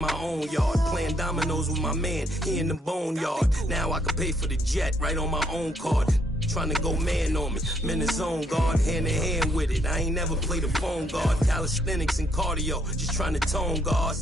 My own yard, playing dominoes with my man, he in the boneyard. Now I can pay for the jet right on my own card. Trying to go man on me, I'm in the zone, guard, hand in hand with it. I ain't never played a phone guard, calisthenics and cardio, just trying to tone guard.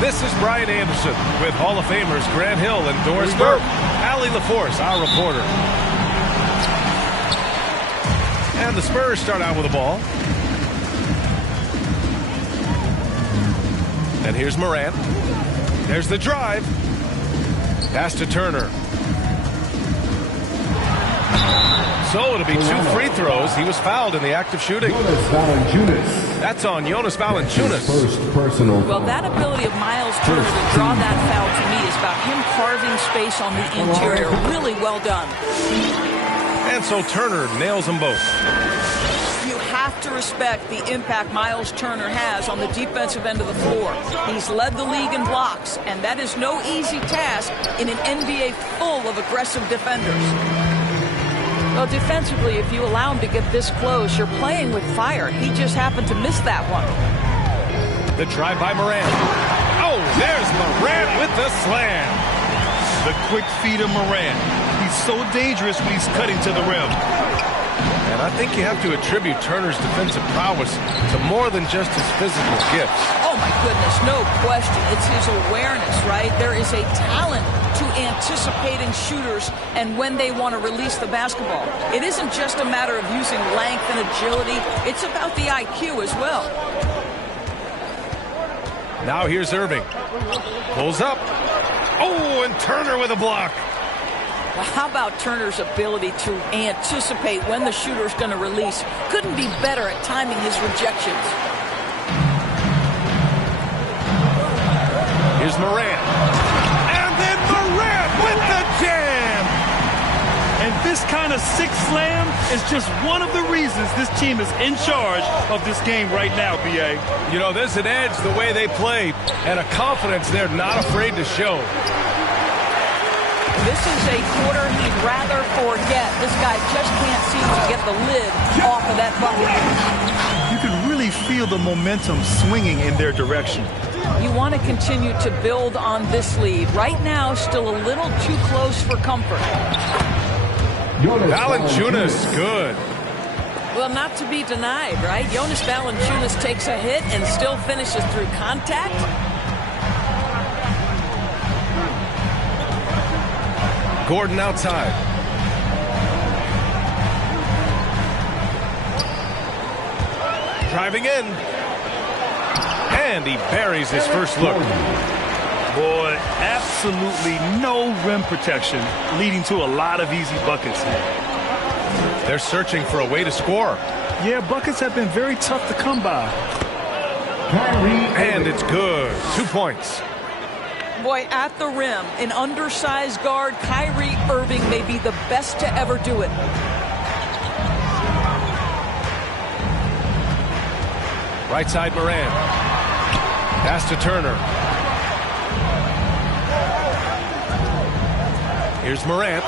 This is Brian Anderson with Hall of Famers Grant Hill and Doris Burke. Allie LaForce, our reporter. And the Spurs start out with the ball. And here's Morant. There's the drive. Pass to Turner. So it'll be 2 free throws. He was fouled in the act of shooting. Jonas Valanciunas. That's on Jonas Valanciunas. First personal. Well, that ability of Miles Turner to draw that foul to me is about him carving space on the interior. Really well done. And so Turner nails them both. You have to respect the impact Miles Turner has on the defensive end of the floor. He's led the league in blocks, and that is no easy task in an NBA full of aggressive defenders. Well, defensively, if you allow him to get this close, you're playing with fire. He just happened to miss that one. The drive by Morant. Oh, there's Morant with the slam. The quick feed of Morant. He's so dangerous when he's cutting to the rim. And I think you have to attribute Turner's defensive prowess to more than just his physical gifts. Oh, my goodness, no question. It's his awareness, right? There is a talent to anticipating shooters and when they want to release the basketball. It isn't just a matter of using length and agility. It's about the IQ as well. Now here's Irving. Pulls up. Oh, and Turner with a block. Well, how about Turner's ability to anticipate when the shooter's going to release? Couldn't be better at timing his rejections. Here's Morant. And then Morant with the jam. And this kind of sick slam is just one of the reasons this team is in charge of this game right now, B.A. You know, there's an edge the way they play and a confidence they're not afraid to show. This is a quarter he'd rather forget. This guy just can't seem to get the lid off of that bucket. You can really feel the momentum swinging in their direction. You want to continue to build on this lead. Right now, still a little too close for comfort. Valanciunas, good. Well, not to be denied, right? Jonas Valanciunas takes a hit and still finishes through contact. Gordon outside. Driving in. And he buries his first look. Boy, absolutely no rim protection, leading to a lot of easy buckets here. They're searching for a way to score. Yeah, buckets have been very tough to come by. And it's good. 2 points. Boy, at the rim, an undersized guard, Kyrie Irving, may be the best to ever do it. Right side Morant. Pass to Turner. Here's Morant.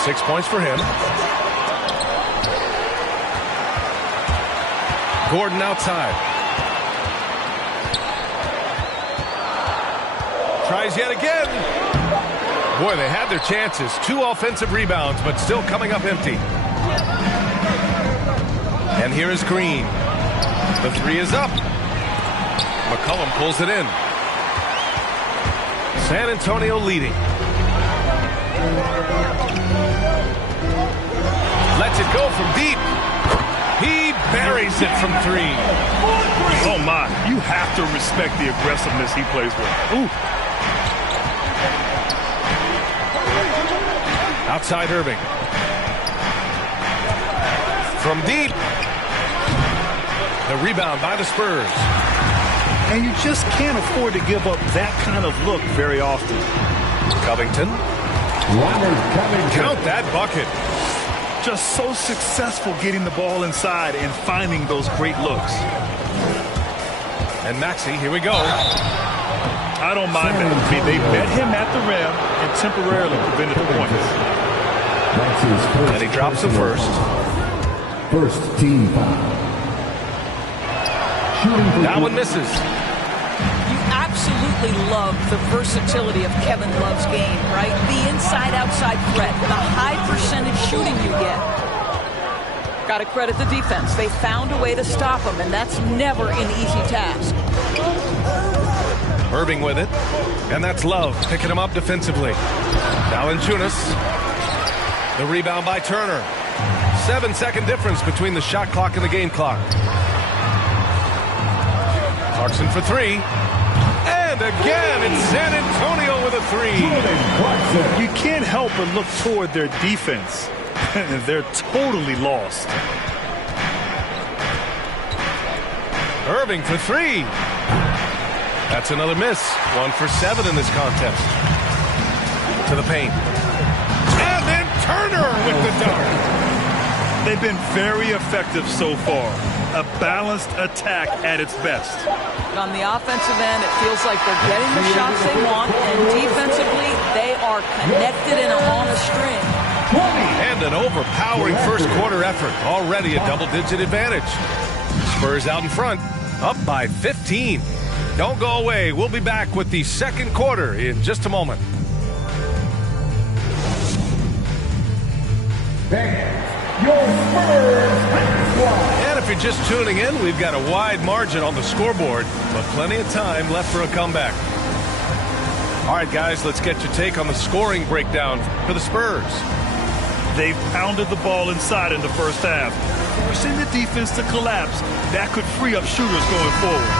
6 points for him. Gordon outside. Tries yet again. Boy, they had their chances. 2 offensive rebounds, but still coming up empty. And here is Green. The 3 is up. McCollum pulls it in. San Antonio leading. Lets it go from deep. He buries it from 3. Oh, my. You have to respect the aggressiveness he plays with. Ooh. Outside Irving. From deep. The rebound by the Spurs. And you just can't afford to give up that kind of look very often. Covington. Count that bucket. Just so successful getting the ball inside and finding those great looks. And Maxey, here we go. I don't mind that. I mean, they met him at the rim and temporarily prevented the points. And he drops the first. First team foul. That one misses. You absolutely love the versatility of Kevin Love's game, right? The inside-outside threat, the high percentage shooting you get. Got to credit the defense. They found a way to stop him, and that's never an easy task. Irving with it. And that's Love picking him up defensively. Valanciunas. The rebound by Turner. 7-second difference between the shot clock and the game clock. Clarkson for 3. And again, it's San Antonio with a 3. You can't help but look toward their defense. They're totally lost. Irving for 3. That's another miss. 1 for 7 in this contest. To the paint. And then Turner with the dunk. They've been very effective so far. A balanced attack at its best. On the offensive end, it feels like they're getting the shots they want, and defensively, they are connected and on a string. And an overpowering first quarter effort. Already a double-digit advantage. Spurs out in front, up by 15. Don't go away. We'll be back with the second quarter in just a moment. And if you're just tuning in, we've got a wide margin on the scoreboard, but plenty of time left for a comeback. All right, guys, let's get your take on the scoring breakdown for the Spurs. They've pounded the ball inside in the first half, forcing the defense to collapse. That could free up shooters going forward.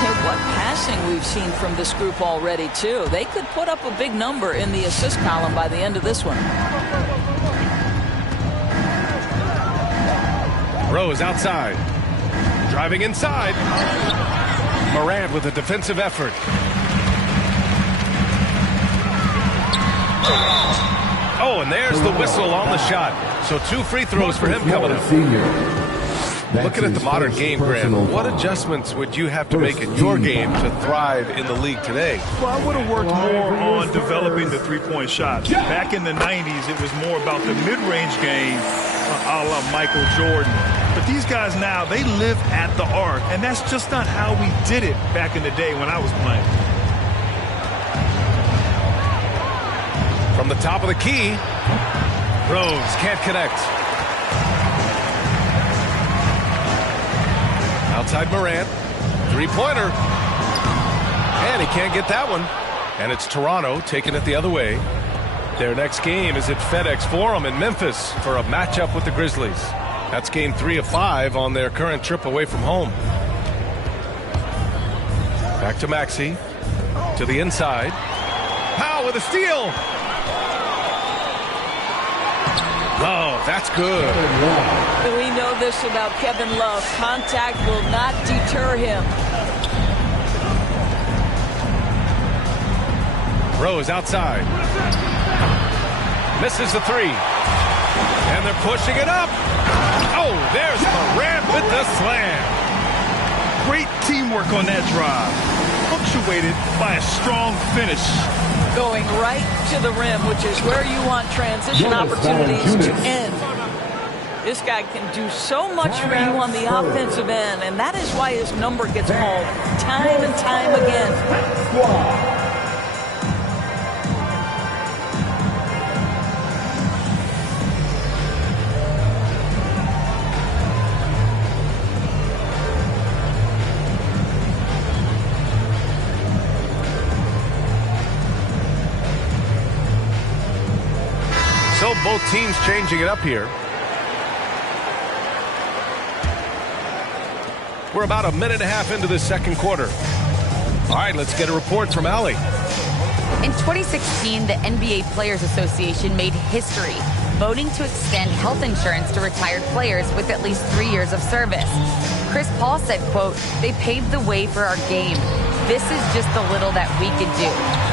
And what passing we've seen from this group already, too. They could put up a big number in the assist column by the end of this one. Rose outside. Driving inside. Morant with a defensive effort. Oh, and there's the whistle on the shot. So 2 free throws for him coming up. Looking at the modern game, Graham, what adjustments would you have to make in your game to thrive in the league today? Well, I would have worked more on developing the three-point shot. Back in the 90s, it was more about the mid-range game, a la Michael Jordan. But these guys now, they live at the arc, and that's just not how we did it back in the day when I was playing. From the top of the key, Rose can't connect. Outside Morant, three-pointer. And he can't get that one. And it's Toronto taking it the other way. Their next game is at FedEx Forum in Memphis for a matchup with the Grizzlies. That's game 3 of 5 on their current trip away from home. Back to Maxey. To the inside. Powell with a steal. Love, that's good. We know this about Kevin Love. Contact will not deter him. Rose outside. Misses the 3. And they're pushing it up. Oh, there's Morant with the slam. Great teamwork on that drive. Punctuated by a strong finish. Going right to the rim, which is where you want transition opportunities to end. This guy can do so much for you on the offensive end, and that is why his number gets called time and time again. So both teams changing it up here. We're about a minute and a half into the second quarter. All right, let's get a report from Allie. In 2016, the NBA Players Association made history, voting to extend health insurance to retired players with at least 3 years of service. Chris Paul said, quote, "They paved the way for our game. This is just the little that we could do.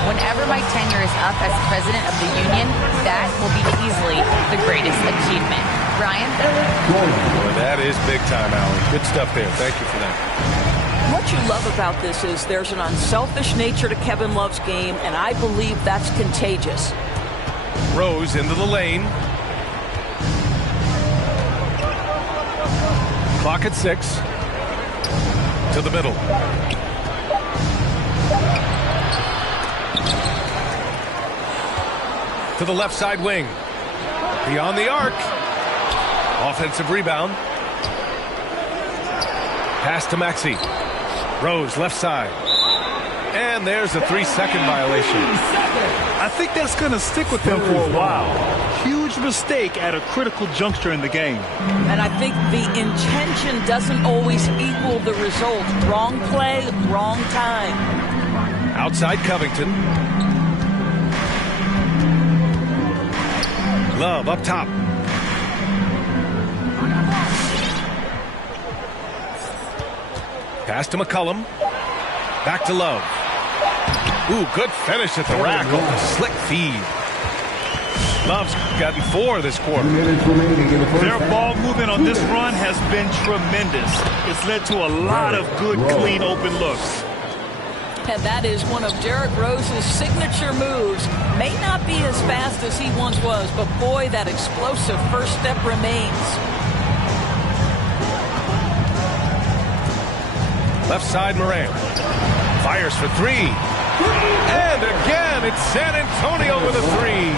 Whenever my tenure is up as president of the union, that will be easily the greatest achievement." Ryan? Boy, that is big time, Allie. Good stuff there. Thank you for that. What you love about this is there's an unselfish nature to Kevin Love's game, and I believe that's contagious. Rose into the lane. Clock at 6. To the middle. To the left side wing. Beyond the arc. Offensive rebound. Pass to Maxey. Rose, left side. And there's a 3-second violation. I think that's going to stick with them for a while. Huge mistake at a critical juncture in the game. And I think the intention doesn't always equal the result. Wrong play, wrong time. Outside Covington. Love up top. Pass to McCollum. Back to Love. Ooh, good finish at the rack off the slick feed. Love's gotten 4 this quarter. Their ball movement on this run has been tremendous. It's led to a lot of good, clean, open looks. And that is one of Derrick Rose's signature moves. May not be as fast as he once was, but boy, that explosive first step remains. Left side Morant. Fires for 3. And again, it's San Antonio with a 3.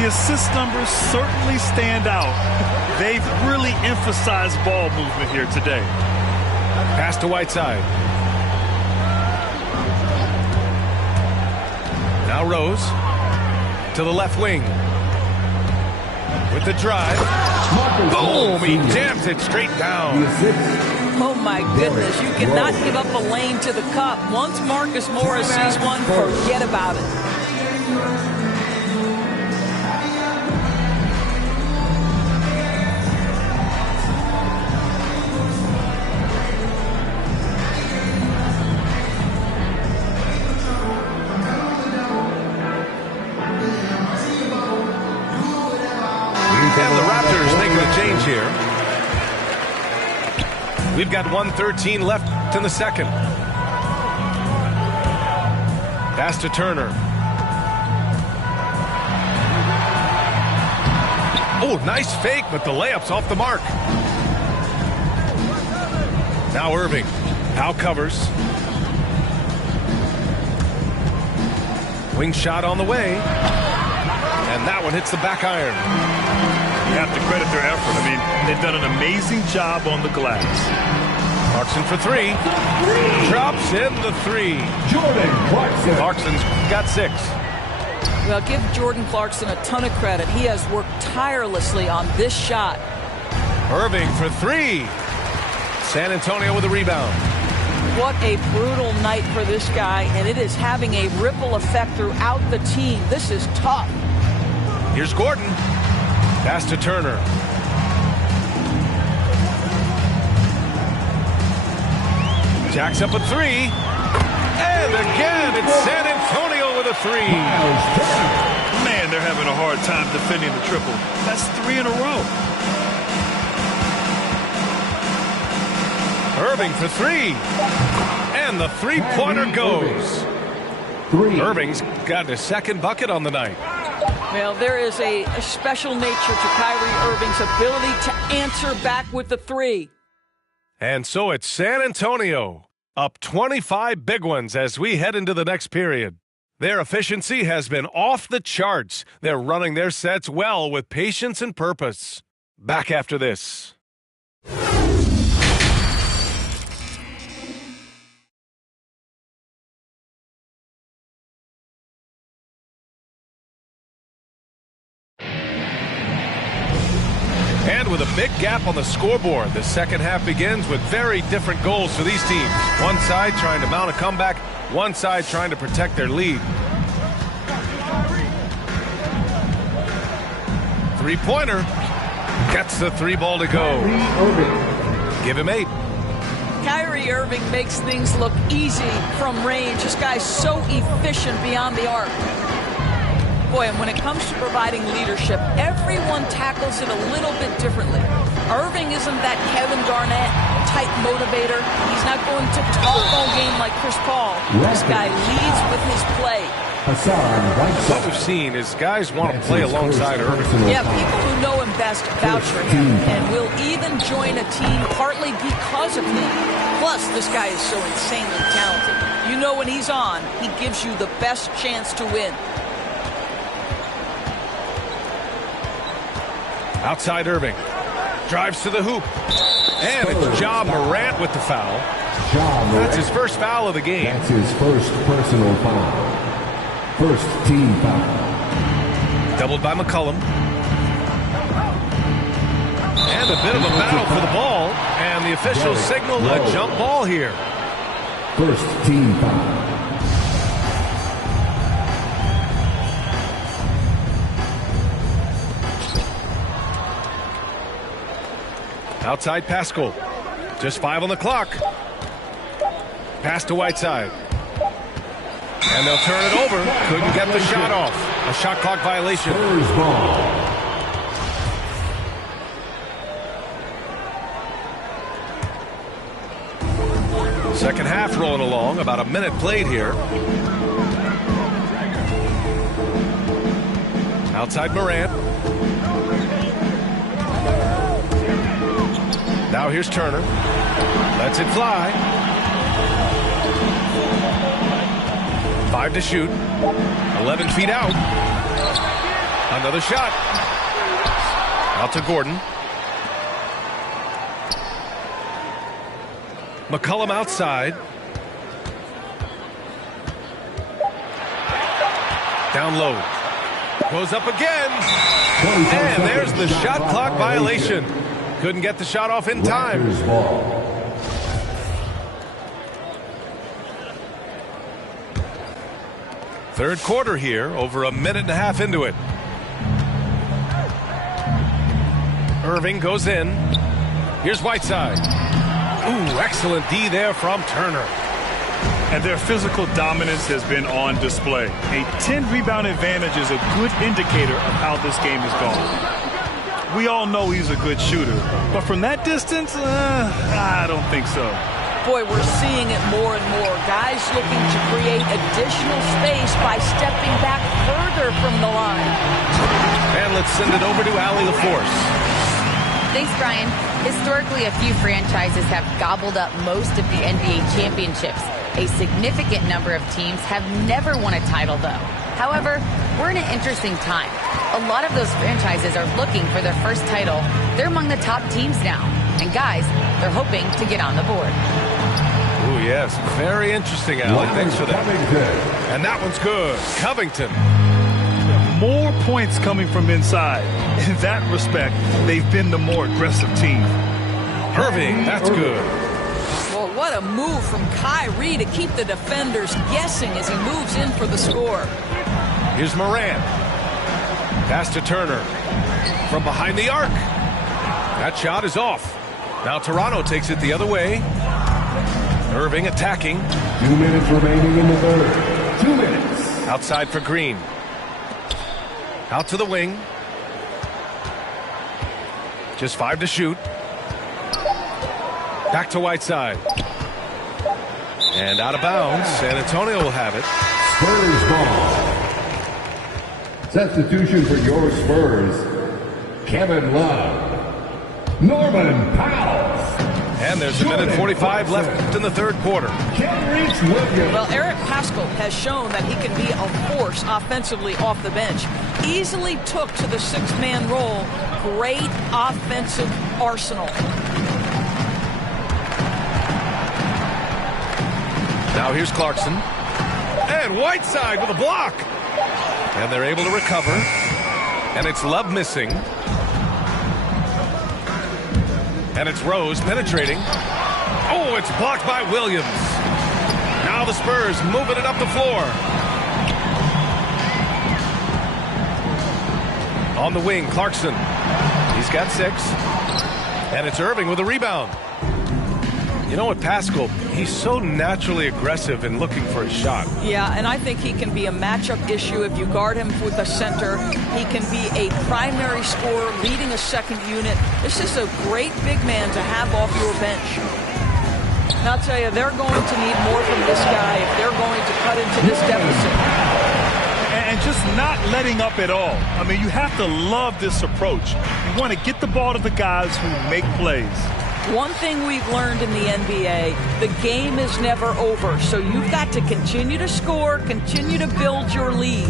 The assist numbers certainly stand out. They've really emphasized ball movement here today. Pass to Whiteside. Now Rose to the left wing. With the drive. Boom! He jams it straight down. Oh my goodness, you cannot give up a lane to the cup. Once Marcus Morris sees one, forget about it. And the Raptors making a change here. We've got 1:13 left in the second. Pass to Turner. Oh, nice fake, but the layup's off the mark. Now Irving. Powell covers. Wing shot on the way. And that one hits the back iron. You have to credit their effort. I mean, they've done an amazing job on the glass. Clarkson for 3. Drops in the 3. Jordan Clarkson. Clarkson's got 6. Well, give Jordan Clarkson a ton of credit. He has worked tirelessly on this shot. Irving for 3. San Antonio with a rebound. What a brutal night for this guy, and it is having a ripple effect throughout the team. This is tough. Here's Gordon. Pass to Turner. Jacks up a 3. And again, it's San Antonio with a 3. Man, they're having a hard time defending the triple. That's 3 in a row. Irving for 3. And the three-pointer goes. 3. Irving's got his second bucket on the night. Well, there is a special nature to Kyrie Irving's ability to answer back with the 3. And so it's San Antonio, up 25 big ones as we head into the next period. Their efficiency has been off the charts. They're running their sets well with patience and purpose. Back after this. And with a big gap on the scoreboard, the second half begins with very different goals for these teams. One side trying to mount a comeback, one side trying to protect their lead. Three-pointer. Gets the three ball to go. Give him 8. Kyrie Irving makes things look easy from range. This guy's so efficient beyond the arc. Boy, and when it comes to providing leadership, everyone tackles it a little bit differently. Irving isn't that Kevin Garnett type motivator. He's not going to talk all game like Chris Paul. This guy leads with his play. What we've seen is guys want to play alongside Irving. Yeah, people who know him best vouch for him and will even join a team partly because of him. Plus, this guy is so insanely talented. You know when he's on, he gives you the best chance to win. Outside Irving. Drives to the hoop. And it's Ja Morant with the foul. That's his first foul of the game. That's his first personal foul. First team foul. Doubled by McCollum. And a bit of a battle for the ball. And the officials signal a jump ball here. First team foul. Outside Pascal. Just 5 on the clock. Pass to Whiteside. And they'll turn it over. Couldn't get the shot off. A shot clock violation. Second half rolling along. About a minute played here. Outside Morant. Now here's Turner. Lets it fly. 5 to shoot. 11 feet out. Another shot. Out to Gordon. McCollum outside. Down low. Goes up again. And there's the shot clock violation. Couldn't get the shot off in time. Third quarter here, over a minute and a half into it. Irving goes in. Here's Whiteside. Ooh, excellent D there from Turner. And their physical dominance has been on display. A 10-rebound advantage is a good indicator of how this game has gone. We all know he's a good shooter, but from that distance, I don't think so. Boy, we're seeing it more and more. Guys looking to create additional space by stepping back further from the line. And let's send it over to Allie LaForce. Thanks, Brian. Historically, a few franchises have gobbled up most of the NBA championships. A significant number of teams have never won a title, though. However, we're in an interesting time. A lot of those franchises are looking for their first title. They're among the top teams now. And guys, they're hoping to get on the board. Ooh, yes. Very interesting, Allie. Thanks for that. And that one's good. Covington. More points coming from inside. In that respect, they've been the more aggressive team. Irving, that's good. Well, what a move from Kyrie to keep the defenders guessing as he moves in for the score. Here's Morant. Pass to Turner. From behind the arc. That shot is off. Now Toronto takes it the other way. Irving attacking. 2 minutes remaining in the third. 2 minutes. Outside for Green. Out to the wing. Just 5 to shoot. Back to Whiteside. And out of bounds. San Antonio will have it. Spurs ball. Substitution for your Spurs. Kevin Love. Norman Powell. And there's a minute 45 left in the third quarter. Well, Eric Pascal has shown that he can be a force offensively off the bench. Easily took to the sixth-man role. Great offensive arsenal. Now here's Clarkson. And Whiteside with a block. And they're able to recover. And it's Love missing. And it's Rose penetrating. Oh, it's blocked by Williams. Now the Spurs moving it up the floor. On the wing, Clarkson. He's got 6. And it's Irving with a rebound. You know what, Pascal, he's so naturally aggressive in looking for a shot. Yeah, and I think he can be a matchup issue if you guard him with a center. He can be a primary scorer leading a second unit. This is a great big man to have off your bench. And I'll tell you, they're going to need more from this guy if they're going to cut into this deficit. And just not letting up at all. I mean, you have to love this approach. You want to get the ball to the guys who make plays. One thing we've learned in the NBA, the game is never over. So you've got to continue to score, continue to build your lead.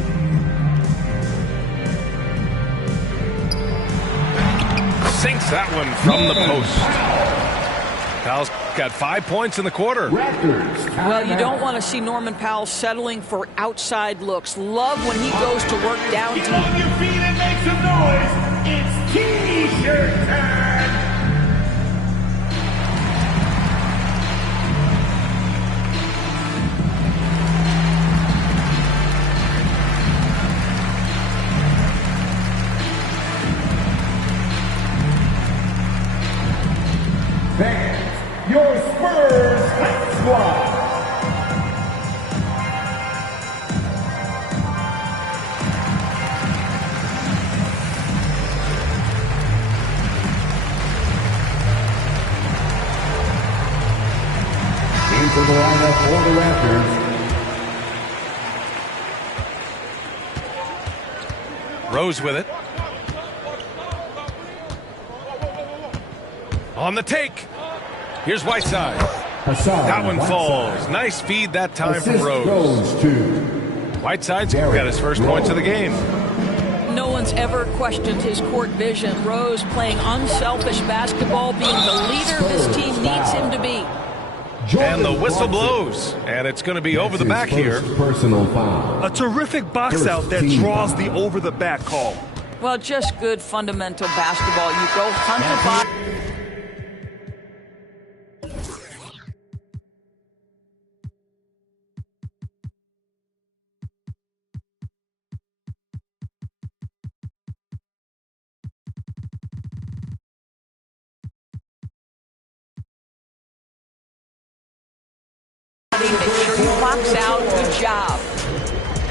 Sinks that one from the post. Powell's got 5 points in the quarter. Well, you don't want to see Norman Powell settling for outside looks. Love when he goes to work down deep. On your feet and make some noise. It's T-shirt time. Fans, your Spurs Hot Squad. Into the lineup for the Raptors. Rose with it. On the take. Here's Whiteside. That one falls. Nice feed that time from Rose. Whiteside's got his first points of the game. No one's ever questioned his court vision. Rose playing unselfish basketball, being the leader this team needs him to be. And the whistle blows. And it's going to be over the back here. Personal foul. A terrific box out that draws the over the back call. Well, just good fundamental basketball. You go hunt the box. Make sure you box out. Good job.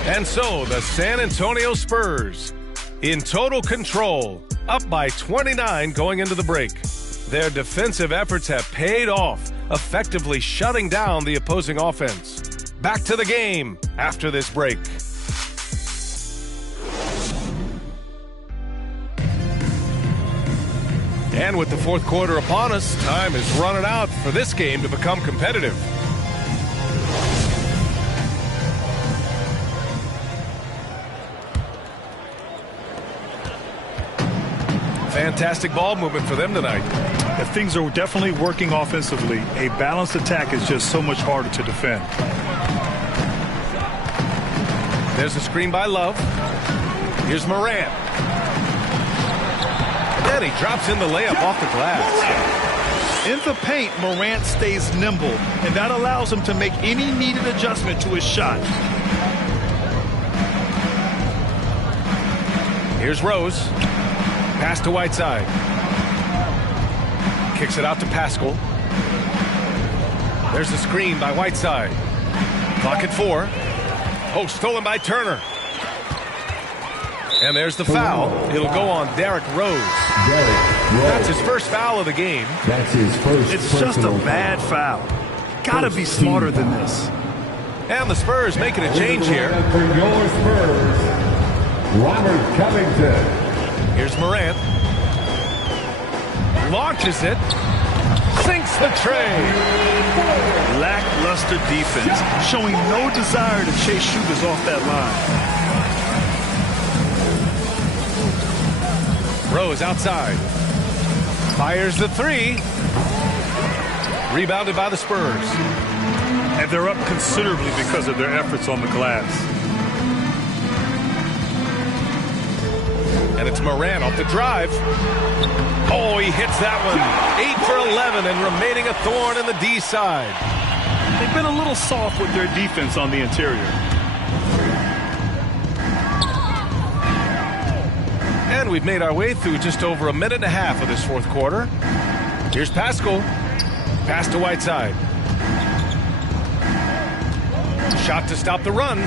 And so the San Antonio Spurs in total control, up by 29 going into the break. Their defensive efforts have paid off, effectively shutting down the opposing offense. Back to the game after this break. And with the fourth quarter upon us, time is running out for this game to become competitive. Fantastic ball movement for them tonight. If things are definitely working offensively, a balanced attack is just so much harder to defend. There's a screen by Love. Here's Morant. And he drops in the layup off the glass. In the paint, Morant stays nimble, and that allows him to make any needed adjustment to his shot. Here's Rose. Pass to Whiteside. Kicks it out to Pascal. There's the screen by Whiteside. Clock at 4. Oh, stolen by Turner. And there's the foul. It'll go on Derrick Rose. That's his first foul of the game. That's his first. It's just a bad foul. Gotta be smarter than this. And the Spurs making a change here. For your Spurs, Robert Covington. Here's Morant. Launches it. Sinks the tray. Lackluster defense, showing no desire to chase shooters off that line. Rose outside. Fires the 3. Rebounded by the Spurs. And they're up considerably because of their efforts on the glass. And it's Morant off the drive. Oh, he hits that one. 8 for 11 and remaining a thorn in the D side. They've been a little soft with their defense on the interior. And we've made our way through just over a minute and a half of this fourth quarter. Here's Pascal. Pass to Whiteside. Shot to stop the run.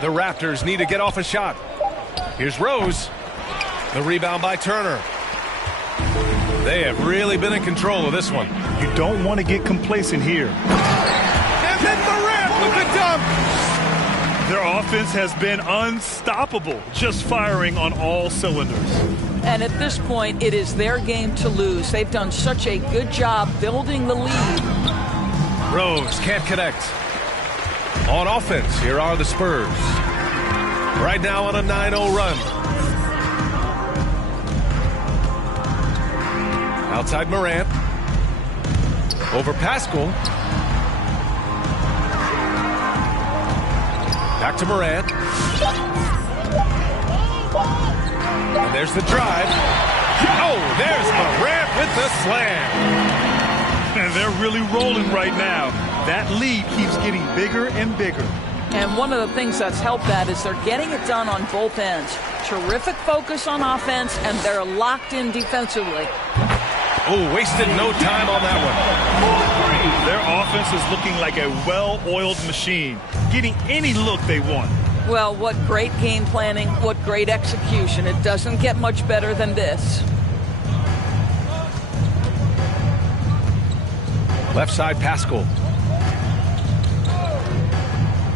The Raptors need to get off a shot. Here's Rose. The rebound by Turner. They have really been in control of this one. You don't want to get complacent here. And then Morant with the dunk. Their offense has been unstoppable, just firing on all cylinders. And at this point, it is their game to lose. They've done such a good job building the lead. Rose can't connect. On offense, here are the Spurs. Right now on a 9-0 run. Outside Morant. Over Pascal. Back to Morant. And there's the drive. Oh, there's Morant with the slam. And they're really rolling right now. That lead keeps getting bigger and bigger. And one of the things that's helped that is they're getting it done on both ends. Terrific focus on offense, and they're locked in defensively. Oh, wasted no time on that one. Their offense is looking like a well-oiled machine, getting any look they want. Well, what great game planning, what great execution. It doesn't get much better than this. Left side, Pascal.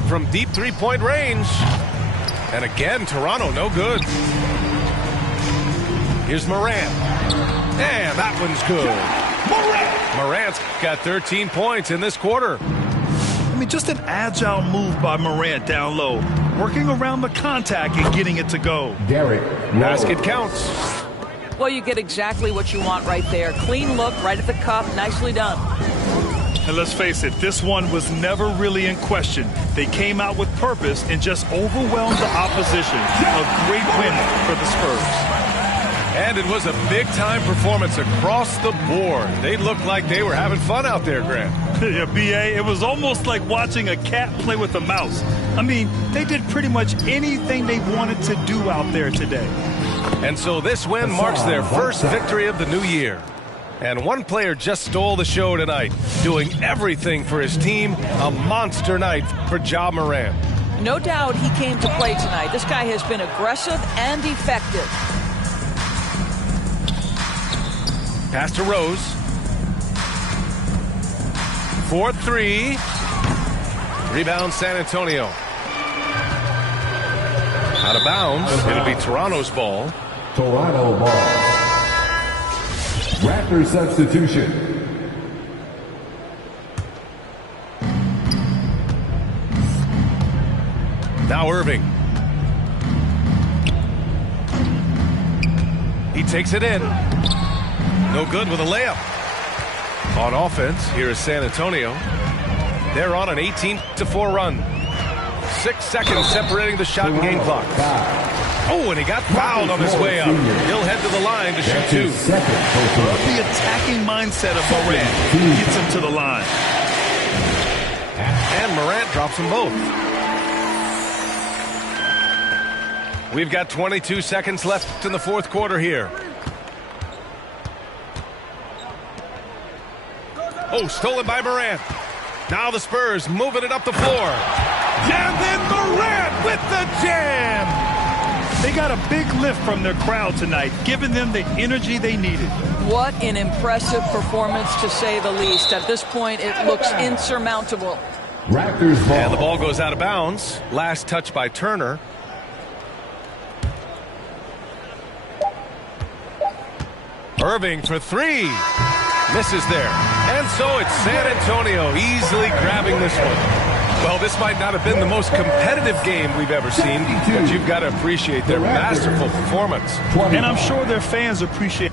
From deep three-point range. And again, Toronto, no good. Here's Morant. And that one's good. Morant's got 13 points in this quarter. I mean, just an agile move by Morant down low, working around the contact and getting it to go. Derrick Basket counts. Well, you get exactly what you want right there. Clean look, right at the cup, nicely done. And let's face it, this one was never really in question. They came out with purpose and just overwhelmed the opposition. A great win for the Spurs. And it was a big-time performance across the board. They looked like they were having fun out there, Grant. Yeah, B.A., it was almost like watching a cat play with a mouse. I mean, they did pretty much anything they wanted to do out there today. And so this win marks their first victory of the new year. And one player just stole the show tonight, doing everything for his team. A monster night for Ja Morant. No doubt he came to play tonight. This guy has been aggressive and effective. Pass to Rose. 4-3. Rebound San Antonio. Out of bounds. It'll be Toronto's ball. Toronto ball. Raptor substitution. Now Irving. He takes it in. No good with a layup. On offense, here is San Antonio. They're on an 18-4 run. 6 seconds separating the shot and game clock. Oh, and he got fouled on his way up. He'll head to the line to shoot two. The attacking mindset of Morant gets him to the line. And Morant drops them both. We've got 22 seconds left in the fourth quarter here. Oh, stolen by Morant. Now the Spurs moving it up the floor. And then Morant with the jam. They got a big lift from their crowd tonight, giving them the energy they needed. What an impressive performance, to say the least. At this point, it looks insurmountable. Raptors ball. And the ball goes out of bounds. Last touch by Turner. Irving for three. Misses there. And so it's San Antonio easily grabbing this one. Well, this might not have been the most competitive game we've ever seen, but you've got to appreciate their masterful performance. And I'm sure their fans appreciate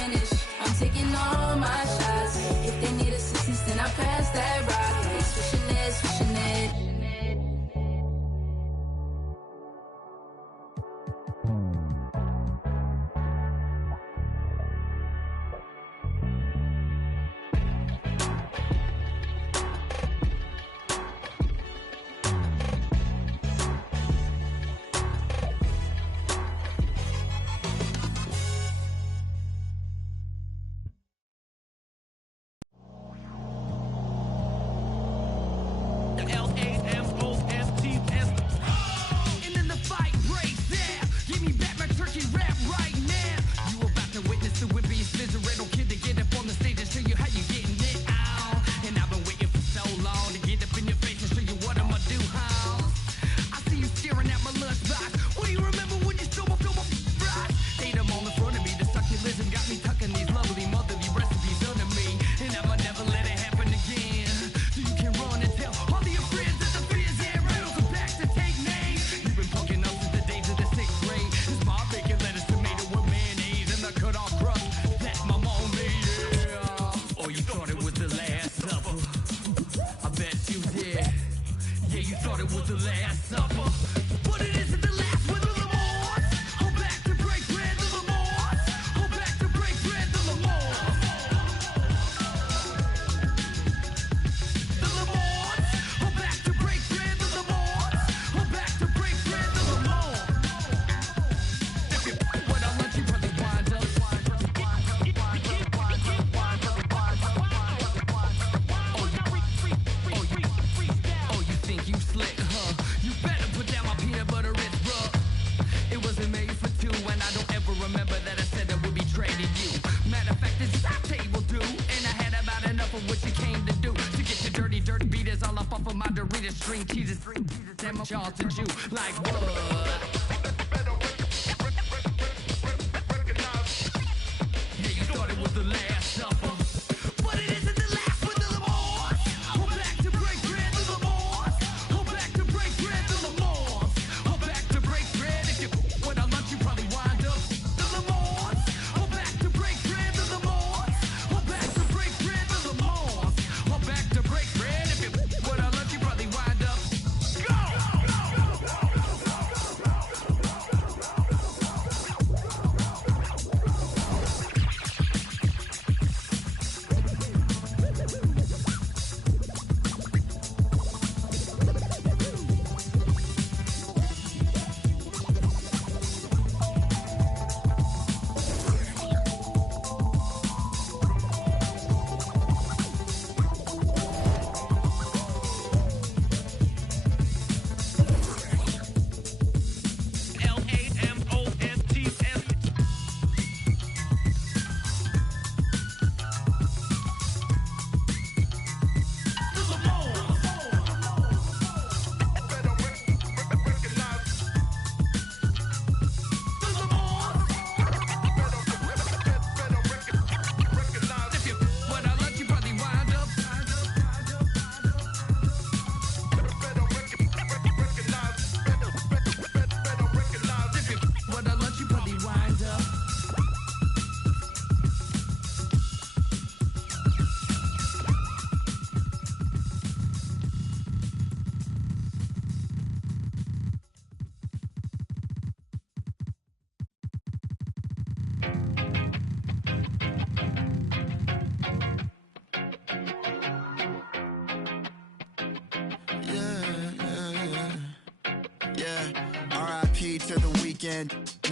finish. I'm taking all my shots. If they need assistance, then I pass that rock. They switching it, switching it.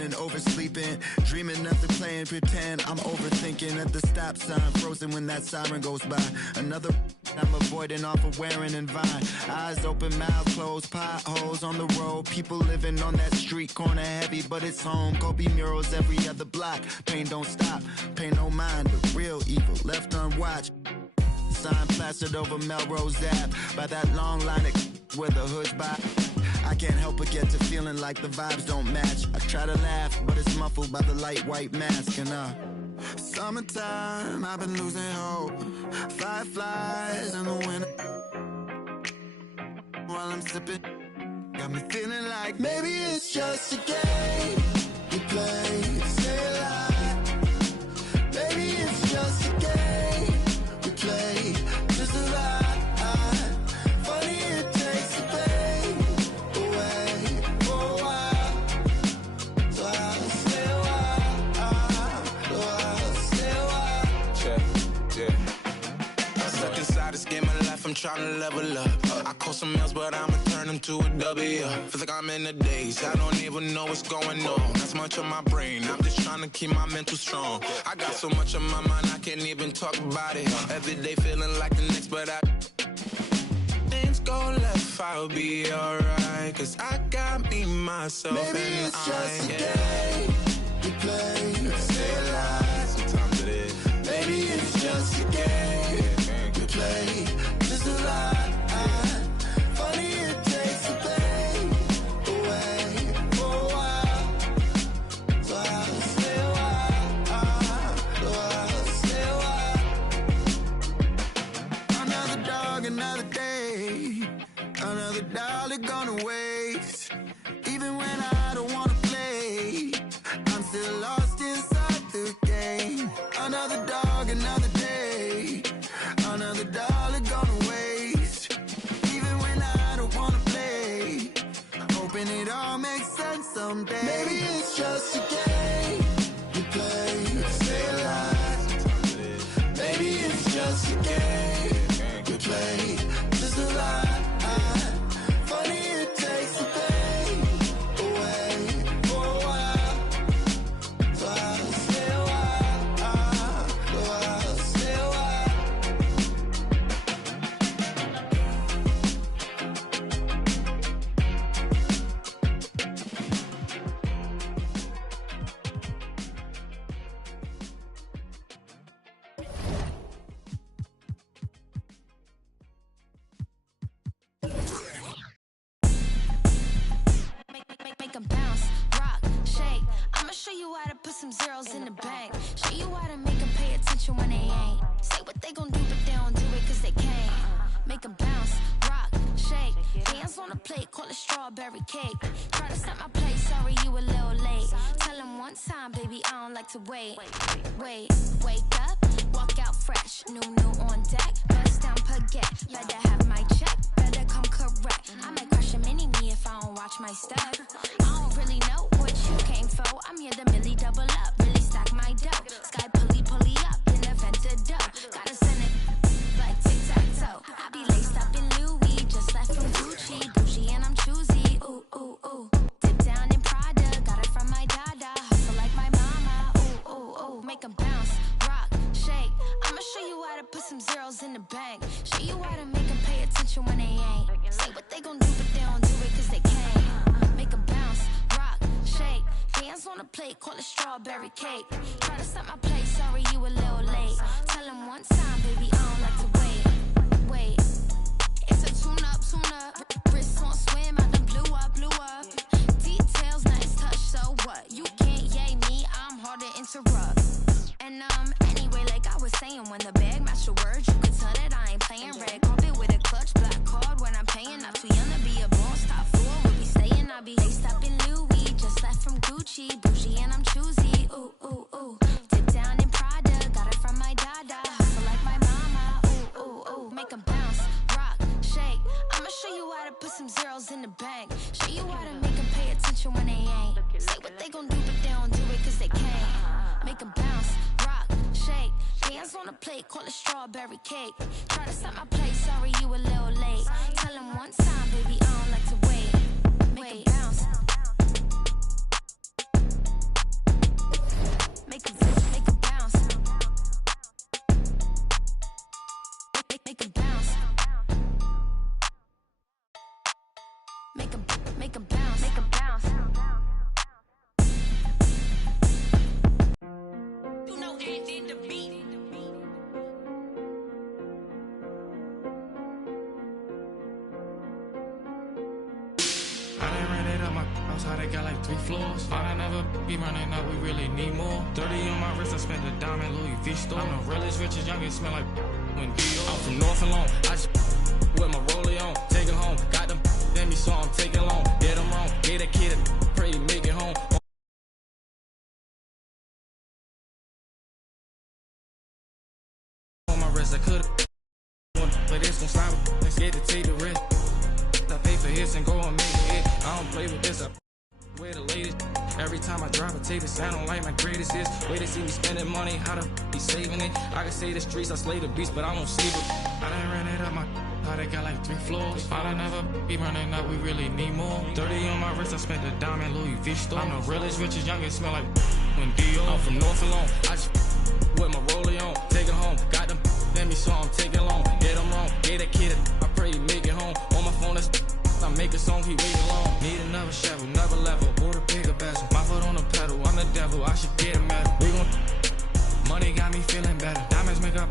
And oversleeping, dreaming nothing, playing pretend. I'm overthinking at the stop sign, frozen when that siren goes by. Another I'm avoiding off of wearing and Vine. Eyes open, mouth closed, potholes on the road. People living on that street corner heavy, but it's home. Kobe murals every other block. Pain don't stop, pay no mind. The real evil left unwatched. Sign plastered over Melrose Ave by that long line of where the hood's by. I can't help but get to feeling like the vibes don't match. I try to laugh, but it's muffled by the light white mask. And summertime, I've been losing hope. Fireflies in the winter while I'm sipping, got me feeling like maybe it's just a game we play to stay alive. Maybe I'm trying to level up. I call some L's, but I'ma turn them to a W. Feel like I'm in the days, I don't even know what's going on. That's much on my brain, I'm just trying to keep my mental strong. I got so much on my mind, I can't even talk about it. Every day feeling like the next, but things go left, I'll be alright. Cause I got me, myself, maybe and it's just a yeah. game we play, stay alive. Sometimes it is. Maybe it's just a game we play, just a lie. Funny it takes the pain away for a while. So I'll stay a while. So I'll stay a while. Another dog, another day. Another dollar gonna waste. Even when I don't wanna play, I'm still lost inside the game. Another dog, another day. Another dollar gonna waste. Even when I don't wanna play, hoping it all makes sense someday. Maybe it's just a game we play, stay alive. Maybe it's just a game we play, just a lie. Funny it takes the pain away for a while. So I'll stay a while. So I'll stay a while. Make 'em bounce, rock, shake. I'ma show you how to put some zeros in the bank. Show you how to make 'em pay attention when they ain't. Say what they gon' do, but they don't do it cause they can't. Make 'em bounce, rock, shake. Hands on the plate, call it strawberry cake. Try to set my place, sorry you a little late. Tell 'em one time, baby, I don't like to wait. Wake up, walk out fresh. New on deck, bust down baguette. Better have my check, better come correct. I might crush a mini-me if I don't watch my step. I don't really know what you came for. I'm here to really double up, really stack my dough. Sky pulley up in the venta dough. Gotta send it like tic-tac-toe. I be laced up in Louis, just left from Gucci. Bougie and I'm choosy, ooh, ooh, ooh. Dip down in Prada, got it from my dada. Hustle like my mama, ooh, ooh, ooh. Make 'em bounce, rock, shake. I'ma show you how to put some zeros in the bank. Show you how to make 'em pay attention when they ain't. Say what they gon' do, but they don't do it cause they can't. Make 'em bounce, rock, shake. Hands on the plate, call it strawberry cake. Try to set my place, sorry you a little late. Tell 'em one time, baby, I don't like to wait. It's a tune-up. Wrist on swim, I done blew up. Details, nice touch, so what? You can't yay me, I'm hard to interrupt. And anyway, like I was saying, when the bag match your words, you can tell that I ain't playing. Red carpet with a clutch, black card when I'm paying. Not too young to be a boss, top floor, we'll be staying. I be laced up in Louis, just left from Gucci. Bougie and I'm choosy, ooh, ooh, ooh. Dip down in Prada, got it from my dada. Hustle like my mama, ooh, ooh, ooh. Make 'em bounce, rock, shake. I'ma show you how to put some zeros in the bank. Show you how to make 'em pay attention when they ain't. Say what they gon' do, but they don't do it cause they can't. Make 'em bounce, rock, shake. Hands on the plate, call it strawberry cake. Try to set my place, sorry you a little late. Tell 'em one time, baby, I don't like to wait. Make 'em bounce. Make 'em bounce. Make 'em bounce. Make 'em bounce. Make 'em bounce. Make 'em bounce. You know, and in the beat. I done ran it up my house, how they got like 3 floors. I done never be running up, we really need more. 30 on my wrist, I spent the diamond Louis V store. I'm the realest, richest, youngest, smell like when Dior. I'm from North and Long, I just with my rollie on. Take it home, got them in me, so I'm taking long. Get them wrong, get a kid, pray to make it home. On my wrist, I could've but it's gon' slide, let's get to take the risk. I pay for hits and go and make a hit. I don't play with this, I with the latest. Every time I drive a tape, it sound like my greatest hits. Way to see me spending money, how to be saving it. I can say the streets, I slay the beast, but I won't sleep it. I done ran it up my How they got like 3 floors. I'll never be running up, we really need more. 30 on my wrist, I spent the diamond Louis V store. I'm the realest, richest, youngest, smell like when Dior. I'm from North alone, I just with my rollie on. Take it home, got them let me so I'm taking long. Get them wrong, gave that kid I pray he make it home. On my phone, that's I make a song, he waiting long. Need another shovel, another level, bought a bigger bezel. My foot on the pedal, I'm the devil, I should get a medal. We gon' money got me feeling better. Diamonds make up.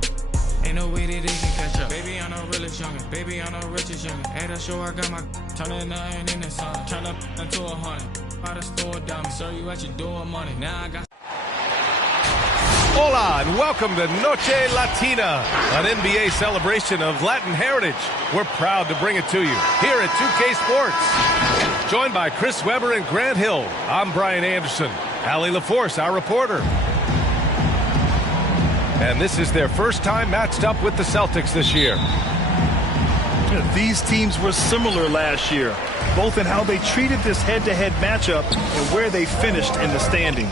Ain't no way that they can catch up. Baby, I'm the realest youngin'. Baby, I'm the richest youngin'. At the show, I got my turning nothing in the sun. Turn up into 100. By the store dummy. Serve you at your door money. Now I got. Hola and welcome to Noche Latina, an NBA celebration of Latin heritage. We're proud to bring it to you here at 2K Sports. Joined by Chris Webber and Grant Hill, I'm Brian Anderson. Allie LaForce, our reporter. And this is their first time matched up with the Celtics this year. These teams were similar last year, both in how they treated this head-to-head matchup and where they finished in the standings.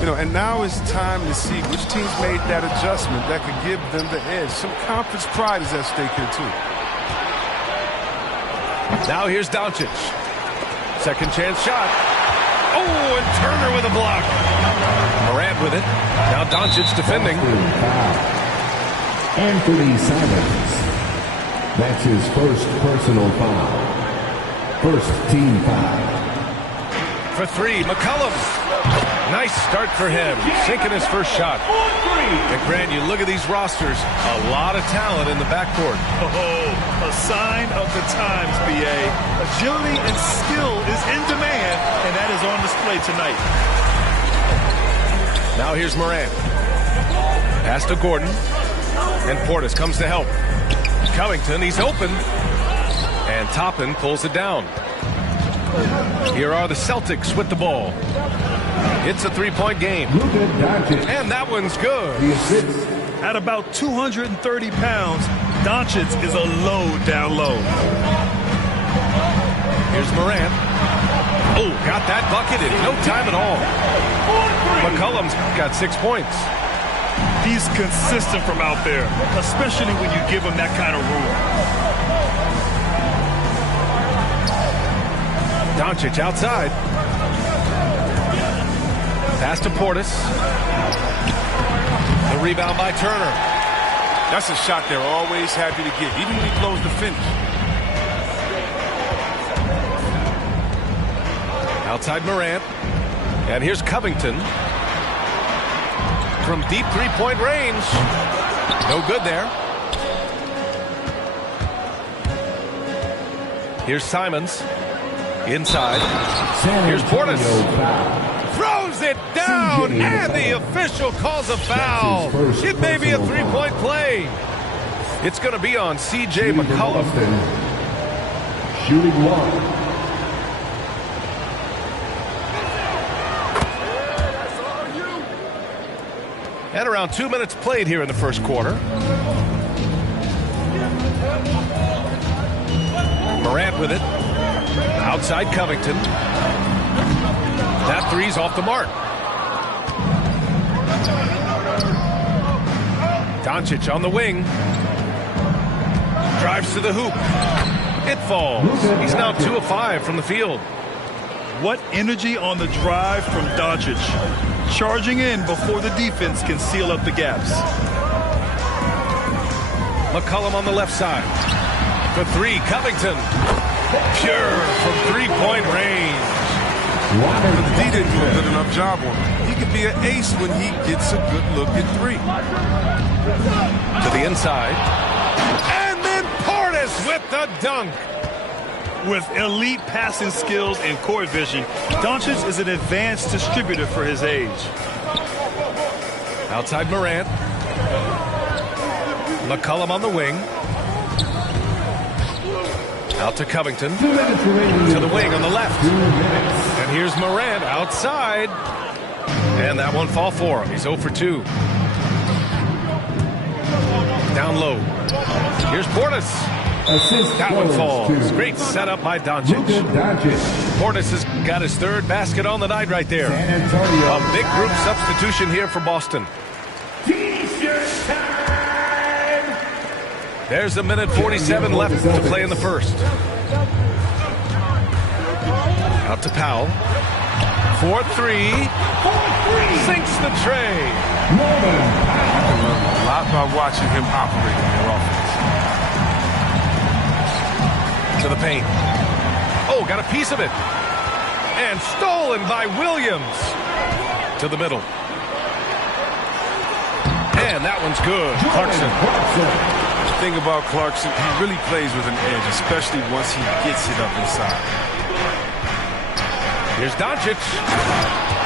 You know, and now it's time to see which teams made that adjustment that could give them the edge. Some conference pride is at stake here, too. Now here's Doncic. Second chance shot. Oh, and Turner with a block. Morant with it. Now Doncic defending. Anthony Simons. That's his first personal foul. First team foul. For 3, McCollum. Nice start for him. Sinking his first shot. And Grant, you look at these rosters. A lot of talent in the backcourt. Oh, a sign of the times, B.A. Agility and skill is in demand, and that is on display tonight. Now here's Morant. Pass to Gordon. And Portis comes to help. Covington, he's open. And Toppin pulls it down. Here are the Celtics with the ball. It's a 3-point game. And that one's good. At about 230 pounds, Doncic is a load down low. Here's Morant. Oh, got that bucket in no time at all. McCollum's got 6 points. He's consistent from out there, especially when you give him that kind of room. Doncic outside. Pass to Portis. The rebound by Turner. That's a shot they're always happy to get, even when he blows the finish. Outside Morant. And here's Covington. From deep 3-point range. No good there. Here's Simons. Inside. Here's Portis. Throws it down, and the official calls a foul. It may be a 3-point play. It's going to be on C.J. McCollum. Shooting 1. And around 2 minutes played here in the first quarter. Morant with it. Outside Covington. That three's off the mark. Doncic on the wing. Drives to the hoop. It falls. He's now 2 of 5 from the field. What energy on the drive from Doncic. Charging in before the defense can seal up the gaps. McCollum on the left side. For 3, Covington. Pure from 3-point range. But D didn't do a good enough job on him. He could be an ace when he gets a good look at 3. To the inside. And then Portis with the dunk. With elite passing skills and court vision, Doncic is an advanced distributor for his age. Outside Morant. McCollum on the wing. Out to Covington. To the wing on the left. And here's Morant outside. And that one fall for him. He's 0 for 2. Down low. Here's Portis. That one falls. Great setup by Doncic. Portis has got his 3rd basket on the night right there. A big group substitution here for Boston. T-shirt time! There's a minute 47 left to play in the first. Out to Powell. 4-3. Sinks the tray. You can learn a lot by watching him operate in their offense. To the paint. Oh, got a piece of it. And stolen by Williams. To the middle. And that one's good. Clarkson. The thing about Clarkson, he really plays with an edge, especially once he gets it up inside. Here's Doncic.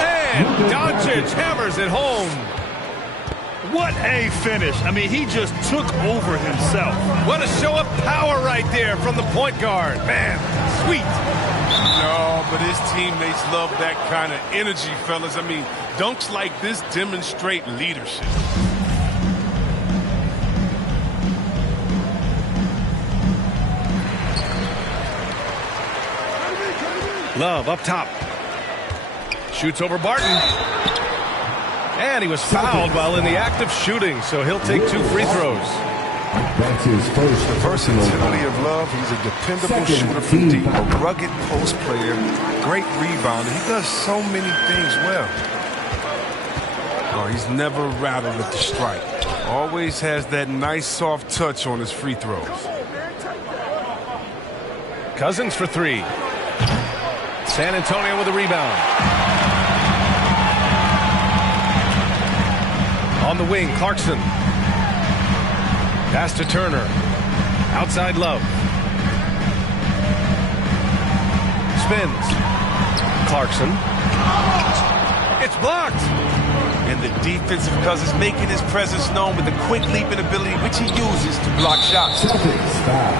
And Doncic hammers it home. What a finish. I mean, he just took over himself. What a show of power right there from the point guard. Man, sweet. No, but his teammates love that kind of energy, fellas. I mean, dunks like this demonstrate leadership. Love up top. Shoots over Barton. And he was fouled while in the act of shooting, so he'll take 2 free throws. That's his first Versatility of Love. He's a dependable shooter from deep, a rugged post player, great rebounder. He does so many things well. Oh, he's never rattled at the strike. Always has that nice soft touch on his free throws. Cousins for 3. San Antonio with a rebound. On the wing, Clarkson. Pass to Turner. Outside Love. Spins. Clarkson. It's blocked. And the defensive Cousins making his presence known with a quick leaping ability, which he uses to block shots.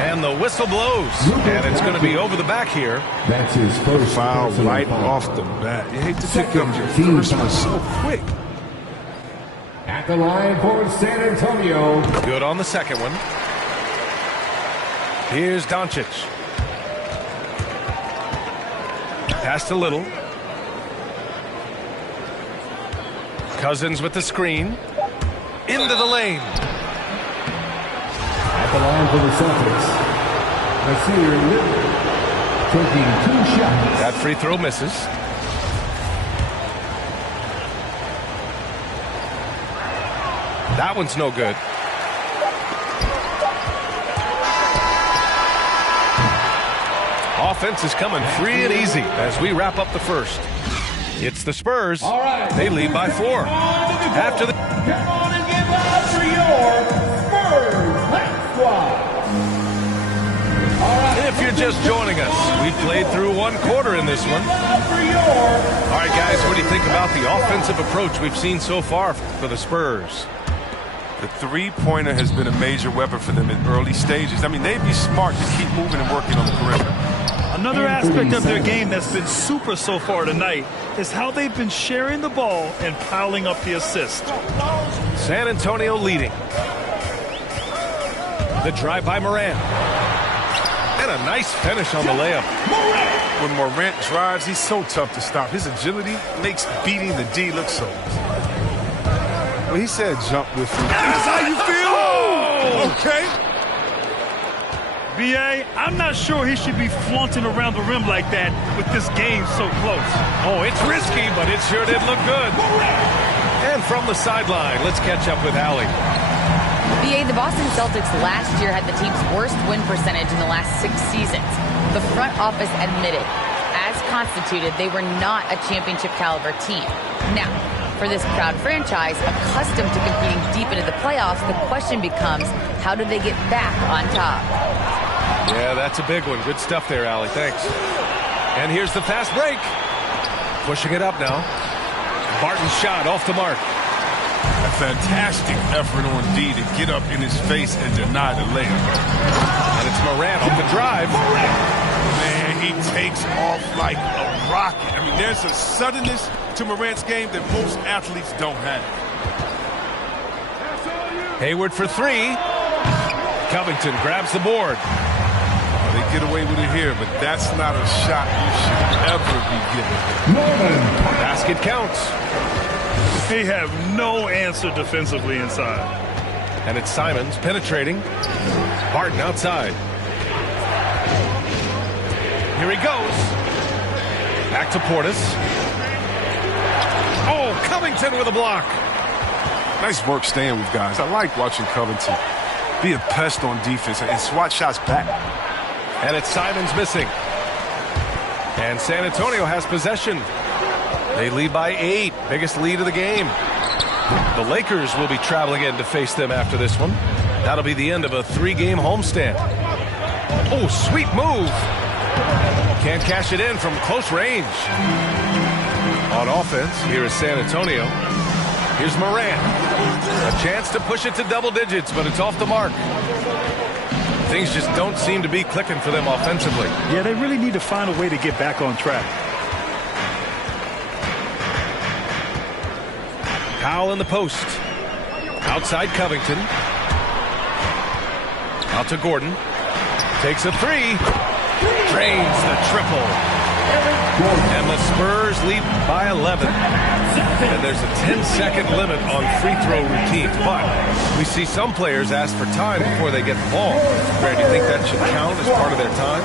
And the whistle blows. And it's going to be over the back here. That's his first foul right off the bat. You hate to pick up your first one so quick. At the line for San Antonio. Good on the second one. Here's Doncic. Pass to Little. Cousins with the screen. Into the lane. At the line for the Celtics. Nasir Little taking 2 shots. That free throw misses. That one's no good. Offense is coming free and easy as we wrap up the first. It's the Spurs. They lead by 4. After the... Come on and give up for your Spurs Black Squad. If you're just joining us, we've played through 1 quarter in this one. All right, guys, what do you think about the offensive approach we've seen so far for the Spurs? The three-pointer has been a major weapon for them in early stages. I mean, they'd be smart to keep moving and working on the perimeter. Another aspect of their game that's been super so far tonight is how they've been sharing the ball and piling up the assist. San Antonio leading. The drive by Morant. And a nice finish on the layup. When Morant drives, he's so tough to stop. His agility makes beating the D look so easy. Well, he said jump with me. That's how you feel? Oh! Okay. B.A., I'm not sure he should be flaunting around the rim like that with this game so close. Oh, it's risky, but it sure did look good. And from the sideline, let's catch up with Allie. BA, the Boston Celtics last year had the team's worst win percentage in the last 6 seasons. The front office admitted, as constituted, they were not a championship caliber team. Now, for this proud franchise, accustomed to competing deep into the playoffs, the question becomes, how do they get back on top? Yeah, that's a big one. Good stuff there, Allie. Thanks. And here's the fast break. Pushing it up now. Barton's shot off the mark. A fantastic effort on D to get up in his face and deny the layup. And it's Morant off the drive. Man, he takes off like a rocket. I mean, there's a suddenness to Morant's game that most athletes don't have. Hayward for 3. Covington grabs the board. They get away with it here, but that's not a shot you should ever be given. Basket counts. They have no answer defensively inside. And it's Simons penetrating. Barton outside. Here he goes. Back to Portis. Oh, Covington with a block. Nice work staying with guys. I like watching Covington be a pest on defense and swat shots back. And it's Simons missing. And San Antonio has possession. They lead by 8. Biggest lead of the game. The Lakers will be traveling in to face them after this one. That'll be the end of a 3-game homestand. Oh, sweet move. Can't cash it in from close range. On offense, here is San Antonio. Here's Morant. A chance to push it to double digits, but it's off the mark. Things just don't seem to be clicking for them offensively. Yeah, they really need to find a way to get back on track. Powell in the post. Outside Covington. Out to Gordon. Takes a 3. Drains the triple. And the Spurs lead by 11. And there's a 10-second limit on free throw routines. But we see some players ask for time before they get the ball. Brad, do you think that should count as part of their time?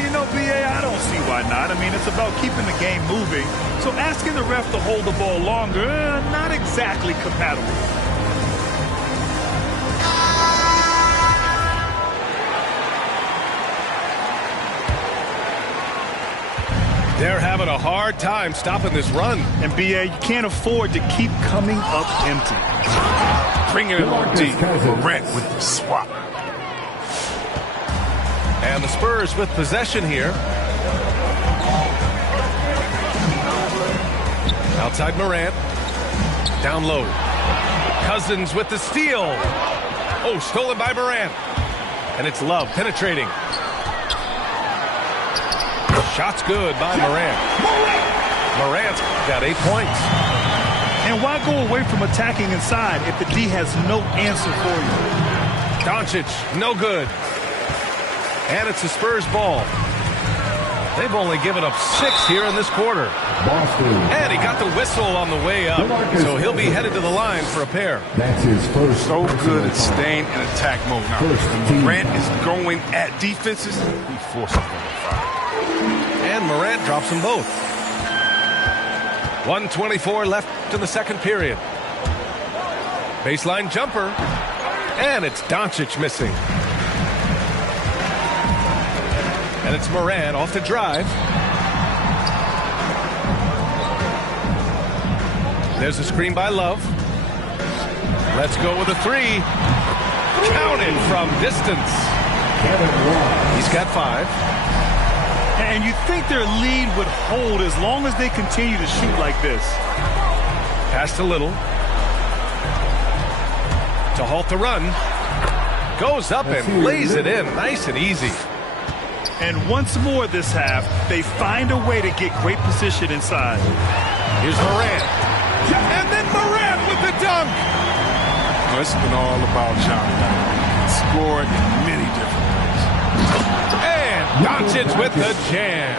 You know, B.A., I don't see why not. I mean, it's about keeping the game moving. So asking the ref to hold the ball longer, not exactly compatible. They're having a hard time stopping this run. And, B.A., you can't afford to keep coming up empty. Bringing it on deep. Morant with the swap. And the Spurs with possession here. Outside Morant. Down low. Cousins with the steal. Oh, stolen by Morant. And it's Love penetrating. Shot's good by Morant. Morant's got 8 points. And why go away from attacking inside if the D has no answer for you? Doncic, no good. And it's the Spurs ball. They've only given up 6 here in this quarter. Boston. And he got the whistle on the way up. So he'll be headed to the line for a pair. That's his first. So good at staying in attack mode. Now, when Morant is going at defenses, he forces them to foul. And Morant drops them both. 1:24 left in the second period. Baseline jumper. And it's Doncic missing. And it's Morant off the drive. There's a screen by Love. Let's go with a 3. Counted from distance. He's got 5. And you think their lead would hold as long as they continue to shoot like this. Pass to Little. To halt the run. Goes up and lays it in. Nice and easy. And once more this half, they find a way to get great position inside. Here's Morant. And then Morant with the dunk. Well, it's been all about John. Scored in many different ways. And Doncic with the jam.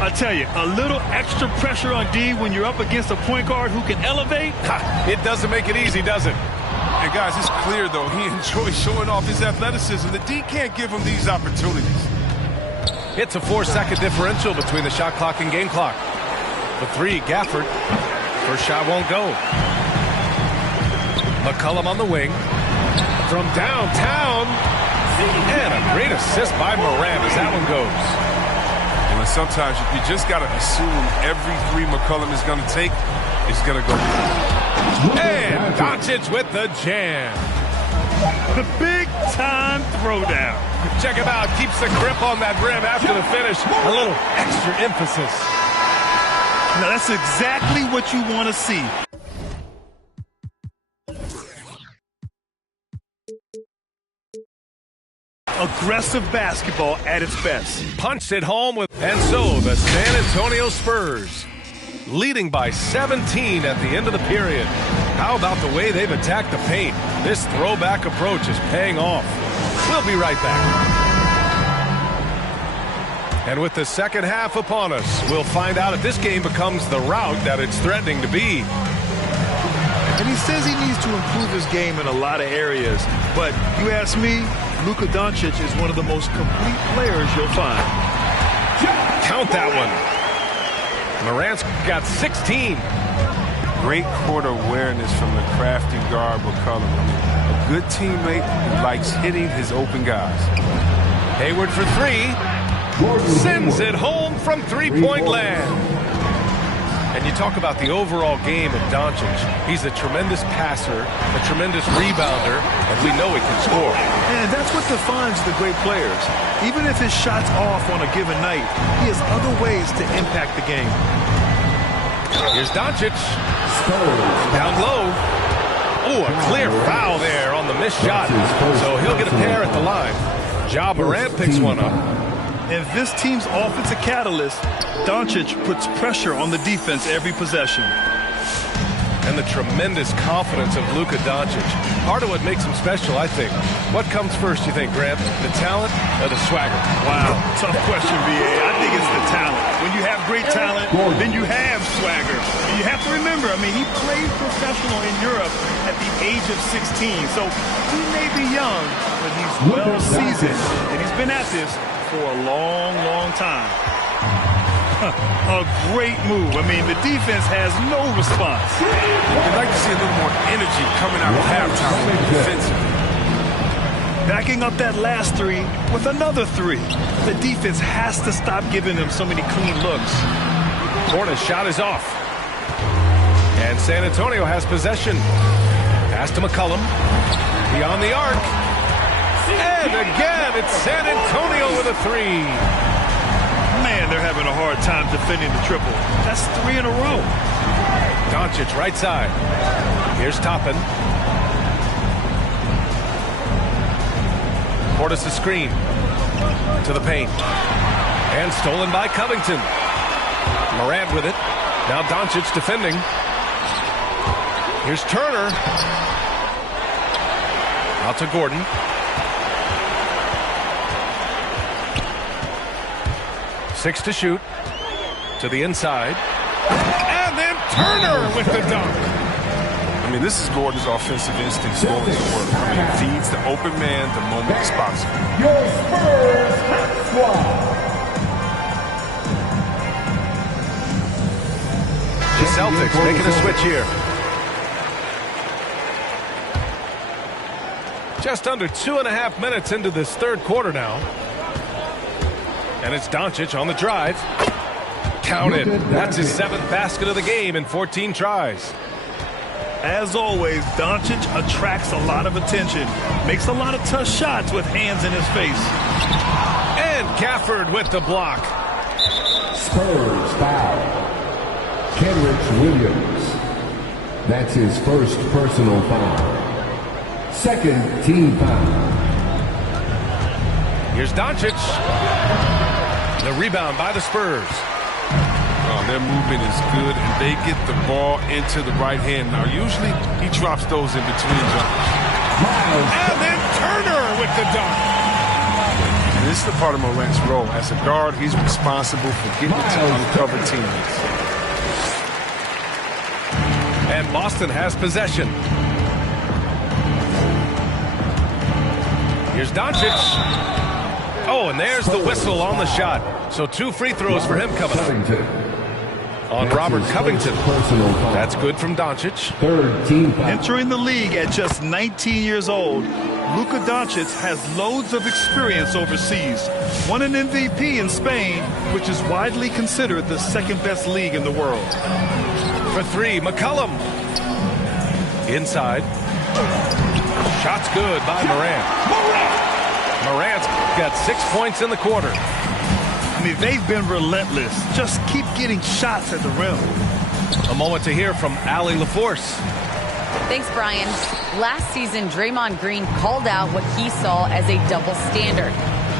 I tell you, a little extra pressure on D when you're up against a point guard who can elevate. It doesn't make it easy, does it? And guys, it's clear, though, he enjoys showing off his athleticism. The D can't give him these opportunities. It's a 4-second differential between the shot clock and game clock. The 3, Gafford. First shot won't go. McCollum on the wing. From downtown. And a great assist by Morant as that one goes. And sometimes you just got to assume every 3 McCollum is going to take is going to go. And Doncic with the jam. The big-time throwdown. Check him out. Keeps the grip on that rim after the finish. A little extra emphasis. Now, that's exactly what you want to see. Aggressive basketball at its best. Punched it home with, and so the San Antonio Spurs leading by 17 at the end of the period. How about the way they've attacked the paint? This throwback approach is paying off. We'll be right back. And with the second half upon us, we'll find out if this game becomes the rout that it's threatening to be. And he says he needs to improve his game in a lot of areas. But you ask me, Luka Doncic is one of the most complete players you'll find. Count that one. Morant's got 16. Great court awareness from the crafty guard McCollum. A good teammate who likes hitting his open guys. Hayward for three. Sends it home from three-point land. And you talk about the overall game of Doncic. He's a tremendous passer, a tremendous rebounder, and we know he can score. And that's what defines the great players. Even if his shot's off on a given night, he has other ways to impact the game. Here's Doncic. Down low. Oh, a clear foul there on the missed shot. So he'll get a pair at the line. Ja Morant picks one up. And this team's offensive catalyst, Doncic puts pressure on the defense every possession. And the tremendous confidence of Luka Doncic. Part of what makes him special, I think. What comes first, you think, Grant? The talent or the swagger? Wow, tough question, B.A. I think it's the talent. When you have great talent, then you have swagger. And you have to remember, I mean, he played professional in Europe at the age of 16. So he may be young, but he's well seasoned. And he's been at this for a long, long time. A great move. I mean, the defense has no response. I'd like to see a little more energy coming out of halftime defensively. Backing up that last three with another three. The defense has to stop giving them so many clean looks. Porter's shot is off. And San Antonio has possession. Pass to McCollum. Beyond the arc. And again, it's San Antonio with a three. Man, they're having a hard time defending the triple. That's three in a row. Doncic right side. Here's Toppin. Portis the screen. To the paint. And stolen by Covington. Morant with it. Now Doncic defending. Here's Turner. Out to Gordon. 6 to shoot. To the inside. And then Turner with the dunk. I mean, this is Gordon's offensive instincts going to work. I mean, feeds the open man the moment he spots him. Your Spurs squad. The Celtics making a switch here. Just under 2.5 minutes into this third quarter now. And it's Doncic on the drive. Counted. That's his 7th basket of the game in 14 tries. As always, Doncic attracts a lot of attention. Makes a lot of tough shots with hands in his face. And Gafford with the block. Spurs foul. Kenrich Williams. That's his first personal foul. Second team foul. Here's Doncic. The rebound by the Spurs. Oh, their movement is good, and they get the ball into the right hand. Now, usually he drops those in between jumpers. And then Turner with the dunk. And this is the part of Morant's role. As a guard, he's responsible for getting to uncover teammates. And Boston has possession. Here's Doncic. Oh, and there's the whistle on the shot. So 2 free throws for him coming up. On Robert Covington. That's good from Doncic. Third team foul. Entering the league at just 19 years old, Luka Doncic has loads of experience overseas. Won an MVP in Spain, which is widely considered the 2nd best league in the world. For 3, McCollum. Inside. Shot's good by Morant. Morant's got 6 points in the quarter. I mean, they've been relentless. Just keep getting shots at the rim. A moment to hear from Allie LaForce. Thanks, Brian. Last season, Draymond Green called out what he saw as a double standard.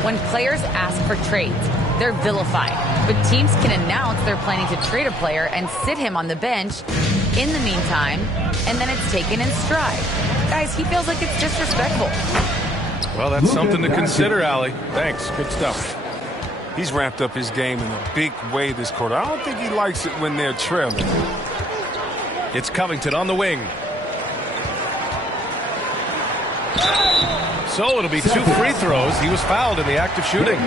When players ask for trades, they're vilified. But teams can announce they're planning to trade a player and sit him on the bench in the meantime, and then it's taken in stride. Guys, he feels like it's disrespectful. Well, that's something to consider, Allie. Thanks. Good stuff. He's ramped up his game in a big way this quarter. I don't think he likes it when they're trailing. It's Covington on the wing. So it'll be 2 free throws. He was fouled in the act of shooting.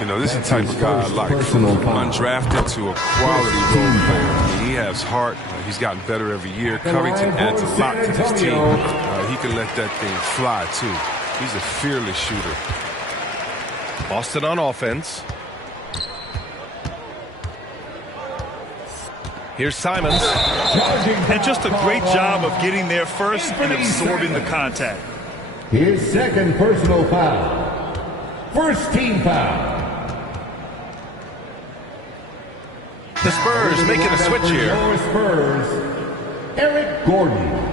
You know, this is the type of guy I like. From undrafted to a quality role player. I mean, he has heart. He's gotten better every year. Covington adds a lot to this team. He can let that thing fly, too. He's a fearless shooter. Boston on offense. Here's Simons. And just a great job of getting there first and absorbing the contact. His second personal foul. First team foul. The Spurs making a switch here. Spurs, Eric Gordon.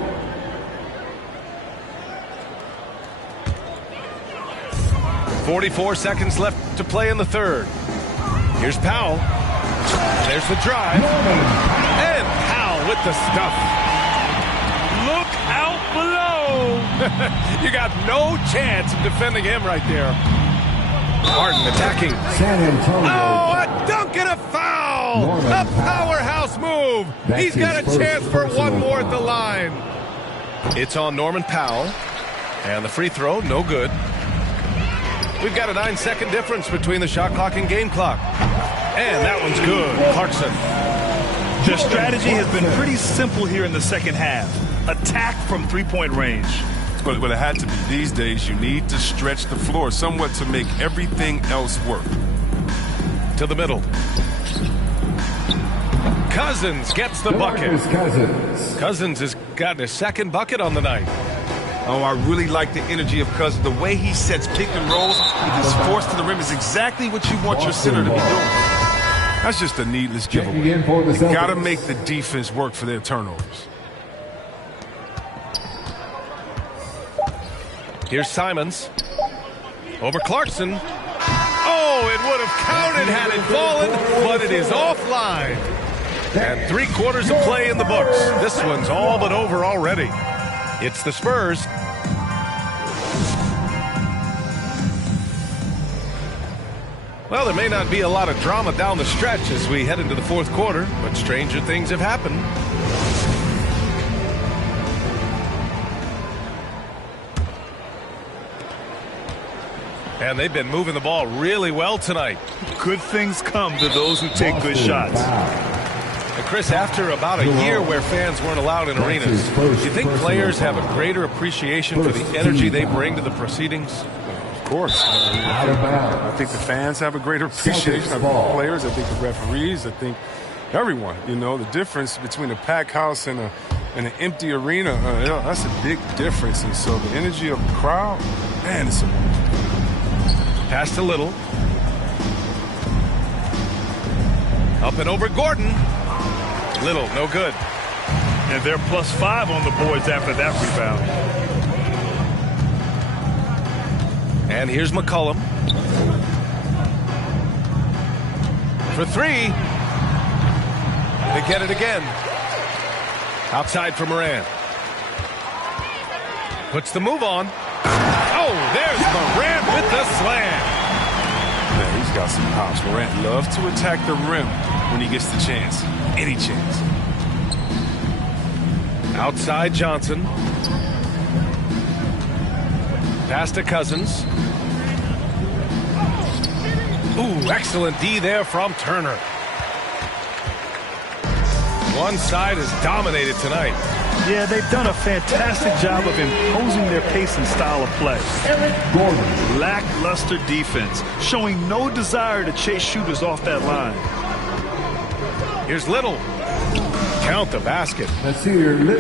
.44 seconds left to play in the third. Here's Powell. There's the drive. And Powell with the stuff. Look out below. You got no chance of defending him right there. Harden attacking. San Antonio. Oh, a dunk and a foul. A powerhouse move. He's got a chance for one more at the line. It's on Norman Powell. And the free throw, no good. We've got a 9-second difference between the shot clock and game clock. And that one's good. Clarkson. Their strategy has been pretty simple here in the second half. Attack from three-point range. But it had to be. These days, you need to stretch the floor somewhat to make everything else work. To the middle. Cousins gets the bucket. Cousins has gotten his second bucket on the night. Oh, I really like the energy of Cousins. The way he sets pick and rolls with his force to the rim is exactly what you want your center to be doing. That's just a needless giveaway. You got to make the defense work for their turnovers. Here's Simons. Over Clarkson. Oh, it would have counted had it fallen, but it is offline. And 3/4 of play in the books. This one's all but over already. It's the Spurs. Well, there may not be a lot of drama down the stretch as we head into the fourth quarter, but stranger things have happened. And they've been moving the ball really well tonight. Good things come to those who take good shots. And Chris, after about a year where fans weren't allowed in arenas, do you think players have a greater appreciation for the energy they bring to the proceedings? Of course. I think the fans have a greater appreciation. I think the players, I think the referees, I think everyone. You know, the difference between a packed house and an empty arena, that's a big difference. And so the energy of the crowd, man, it's amazing. Pass to Little. Up and over Gordon. Little, no good. And they're +5 on the boards after that rebound. And here's McCollum. For three. They get it again. Outside for Morant. Puts the move on. Oh, there's Morant with the slam. Yeah, he's got some pops. Morant loves to attack the rim when he gets the chance. Any chance. Outside Johnson. Pass to Cousins. Ooh, excellent D there from Turner. One side is dominated tonight. Yeah, they've done a fantastic job of imposing their pace and style of play. Eric Gordon. Lackluster defense, showing no desire to chase shooters off that line. Here's Little. Count the basket.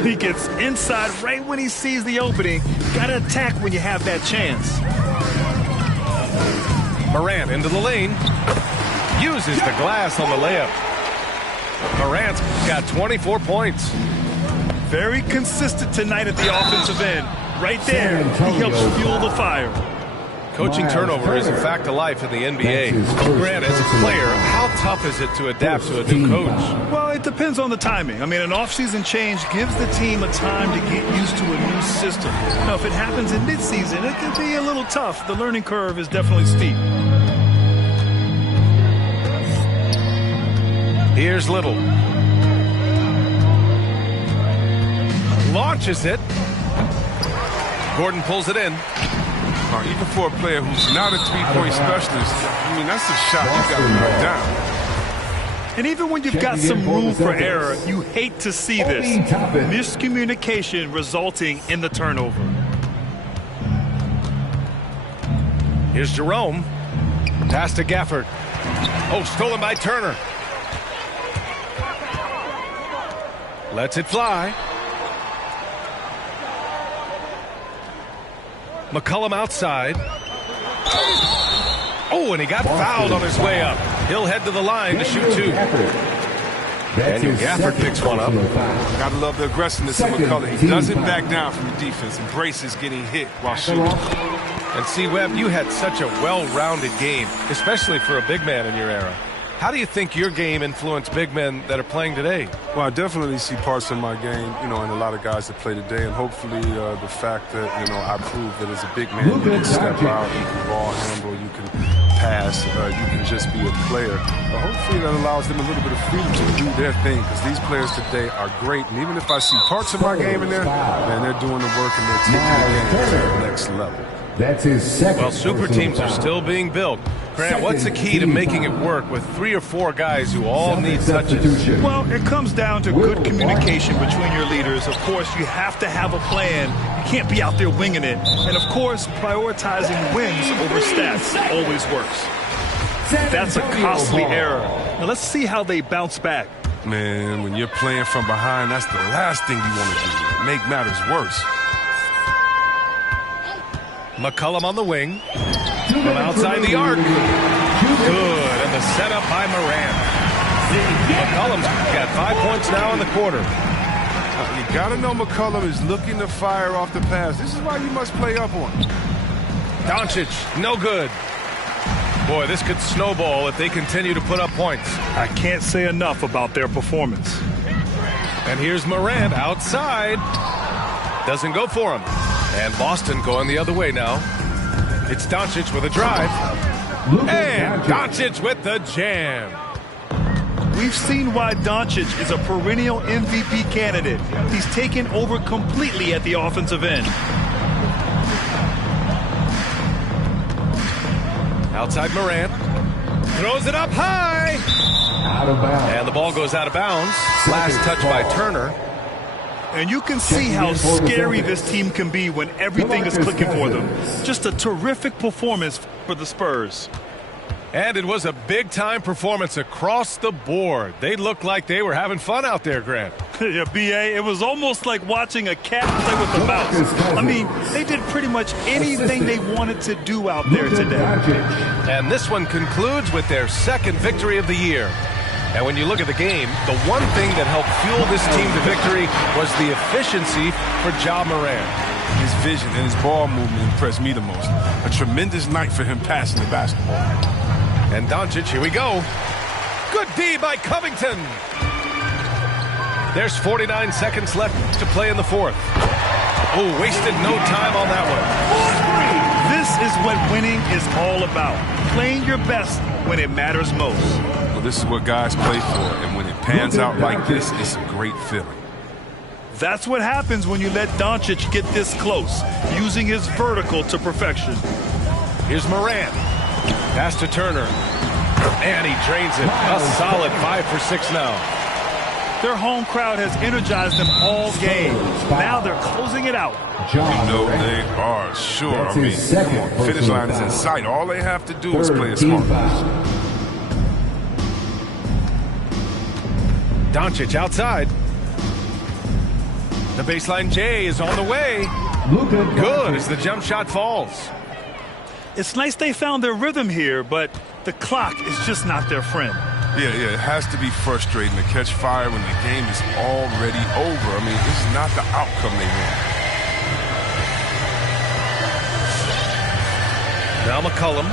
He gets inside right when he sees the opening. Gotta attack when you have that chance. Morant into the lane. Uses the glass on the layup. Morant's got 24 points. Very consistent tonight at the offensive end. Right there, he helps fuel the fire. Coaching turnover is a fact of life in the NBA. Grant, as a player, how tough is it to adapt to a new coach? Well, it depends on the timing. I mean, an offseason change gives the team a time to get used to a new system. Now, if it happens in midseason, it can be a little tough. The learning curve is definitely steep. Here's Little. Launches it. Gordon pulls it in. Even for a player who's not a three-point specialist, I mean, that's a shot you got to knock down. And even when you've got some room for error, you hate to see this. Miscommunication resulting in the turnover. Here's Jerome. Pass to Gafford. Oh, stolen by Turner. Lets it fly. McCollum outside. Oh, and he got fouled on his way up. He'll head to the line to shoot two. Daniel Gafford picks one up. Gotta love the aggressiveness of McCollum. He doesn't back down from the defense. Embraces getting hit while shooting. And see, Webb, you had such a well-rounded game, especially for a big man in your era. How do you think your game influenced big men that are playing today? Well, I definitely see parts of my game, in a lot of guys that play today, and hopefully the fact that, I prove that as a big man, you can step out, you can ball handle, you can pass, you can just be a player. But hopefully that allows them a little bit of freedom to do their thing, because these players today are great, and even if I see parts of my game in there, man, they're doing the work and they're taking the game to the next level. That's his second. Well, super teams are still being built. Grant, what's the key to making it work with 3 or 4 guys who all need touches? Well, it comes down to good communication between your leaders. Of course, you have to have a plan. You can't be out there winging it. And, of course, prioritizing wins over stats always works. That's a costly error. Now, let's see how they bounce back. Man, when you're playing from behind, that's the last thing you want to do. Make matters worse. McCollum on the wing. From outside the arc. Good. And the setup by Morant. McCollum's got 5 points now in the quarter. You got to know McCollum is looking to fire off the pass. This is why you must play up on him. Doncic, no good. Boy, this could snowball if they continue to put up points. I can't say enough about their performance. And here's Morant outside. Doesn't go for him. And Boston going the other way now. It's Doncic with a drive. And Doncic with the jam. We've seen why Doncic is a perennial MVP candidate. He's taken over completely at the offensive end. Outside Morant. Throws it up high. Out of bounds. And the ball goes out of bounds. Last touch by Turner. And you can see how scary this team can be when everything is clicking for them. Just a terrific performance for the Spurs. And it was a big-time performance across the board. They looked like they were having fun out there, Grant. Yeah, B.A., it was almost like watching a cat play with a mouse. I mean, they did pretty much anything they wanted to do out there today. And this one concludes with their second victory of the year. And when you look at the game, the one thing that helped fuel this team to victory was the efficiency for Ja Morant. His vision and his ball movement impressed me the most. A tremendous night for him passing the basketball. And Doncic, here we go. Good D by Covington. There's 49 seconds left to play in the fourth. Oh, wasted no time on that one. This is what winning is all about. Playing your best when it matters most. Well, this is what guys play for, and when it pans out like this, it's a great feeling. That's what happens when you let Doncic get this close, using his vertical to perfection. Here's Morant. Pass to Turner. And he drains it. A solid 5 for 6 now. Their home crowd has energized them all game. Now they're closing it out. You know they are, sure. I mean, come on, finish line is in sight. All they have to do is play it smart. Doncic outside. The baseline J is on the way. Good as the jump shot falls. It's nice they found their rhythm here, but the clock is just not their friend. Yeah, it has to be frustrating to catch fire when the game is already over. I mean, this is not the outcome they want. Now McCollum.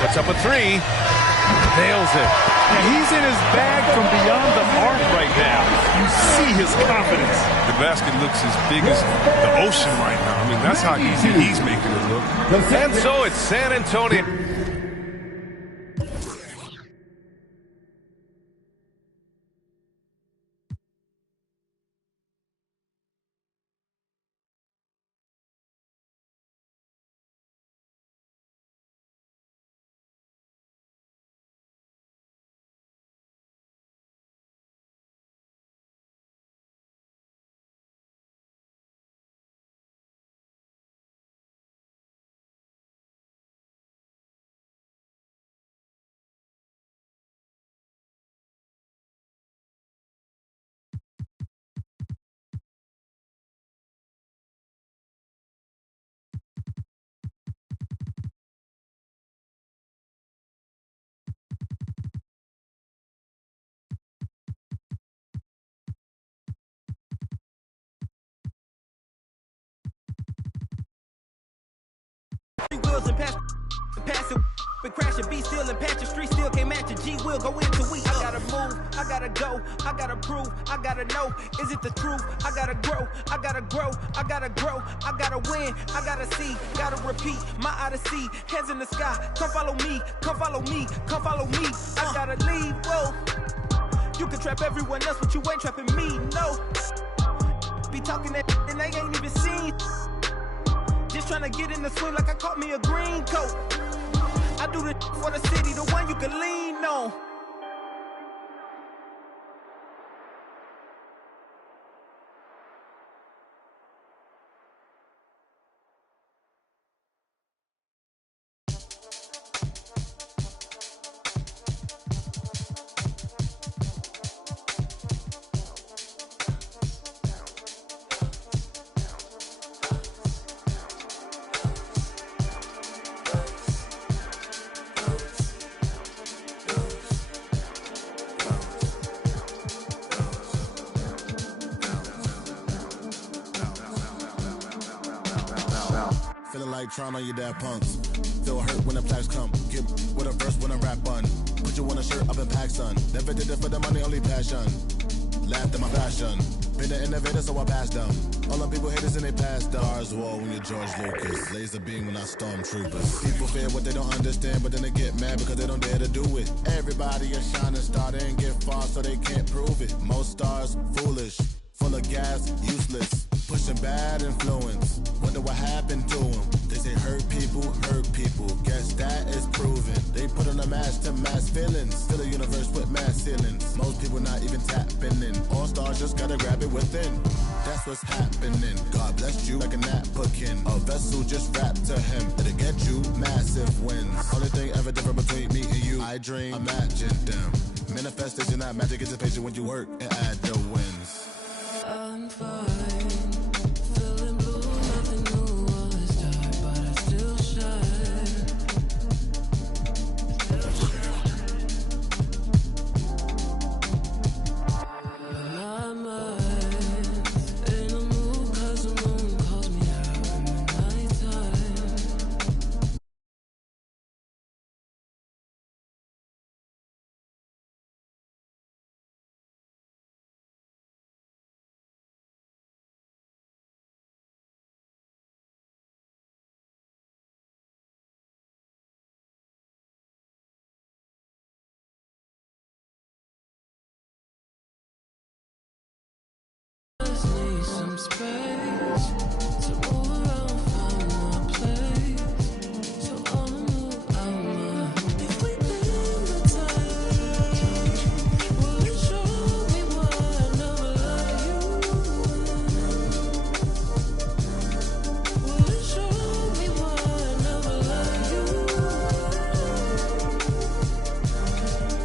Puts up a 3. Nails it. And he's in his bag from beyond the arc right now. You see his confidence. The basket looks as big as the ocean right now. I mean, that's how easy he's making it look. And so it's San Antonio. wheels and pass it. Been crashing, be still and patch the street still can't match a G will go into we. I gotta move, I gotta go, I gotta prove, I gotta know, is it the truth? I gotta grow, I gotta grow, I gotta grow, I gotta win, I gotta see, gotta repeat, my odyssey, hands in the sky, come follow me, come follow me, come follow me, I gotta leave, whoa. You can trap everyone else, but you ain't trapping me, no. Be talking that and they ain't even seen. Just trying to get in the swing like I caught me a green coat. I do this for the city, the one you can lean on. Feeling like trying on your dad punks. Feel hurt when the plaques come. Get with a verse when I rap bun. Put you on a shirt up in pack, son. Never did it for the money, only passion. Laughed at my passion. Been an innovator, so I passed them. All the people haters and they passed them. Stars wall when you're George Lucas. Laser beam when I stormtroopers. People fear what they don't understand, but then they get mad because they don't dare to do it. Everybody a shining star, they ain't get far, so they can't prove it. Most stars, foolish. Full of gas, useless. Pushing bad influence. Wonder what happened to them. They say hurt people. Guess that is proven. They put on a mask to mask feelings. Still a universe with mass ceilings. Most people not even tapping in. All stars just gotta grab it within. That's what's happening. God bless you like a napkin. A vessel just wrapped to him. It'll get you massive wins. Only thing ever different between me and you. I dream, imagine them. Manifestation, not magic. It's a patient when you work and add the wins. I'm fine, feeling blue, nothing new, all is dark, but I still shine. My mind in a mood, 'cause the moon calls me out in the nighttime. Need some space to move around, find my place. So I'ma move out my. If we bend the time, will you show me why I never like you? Will you show me why I never like you?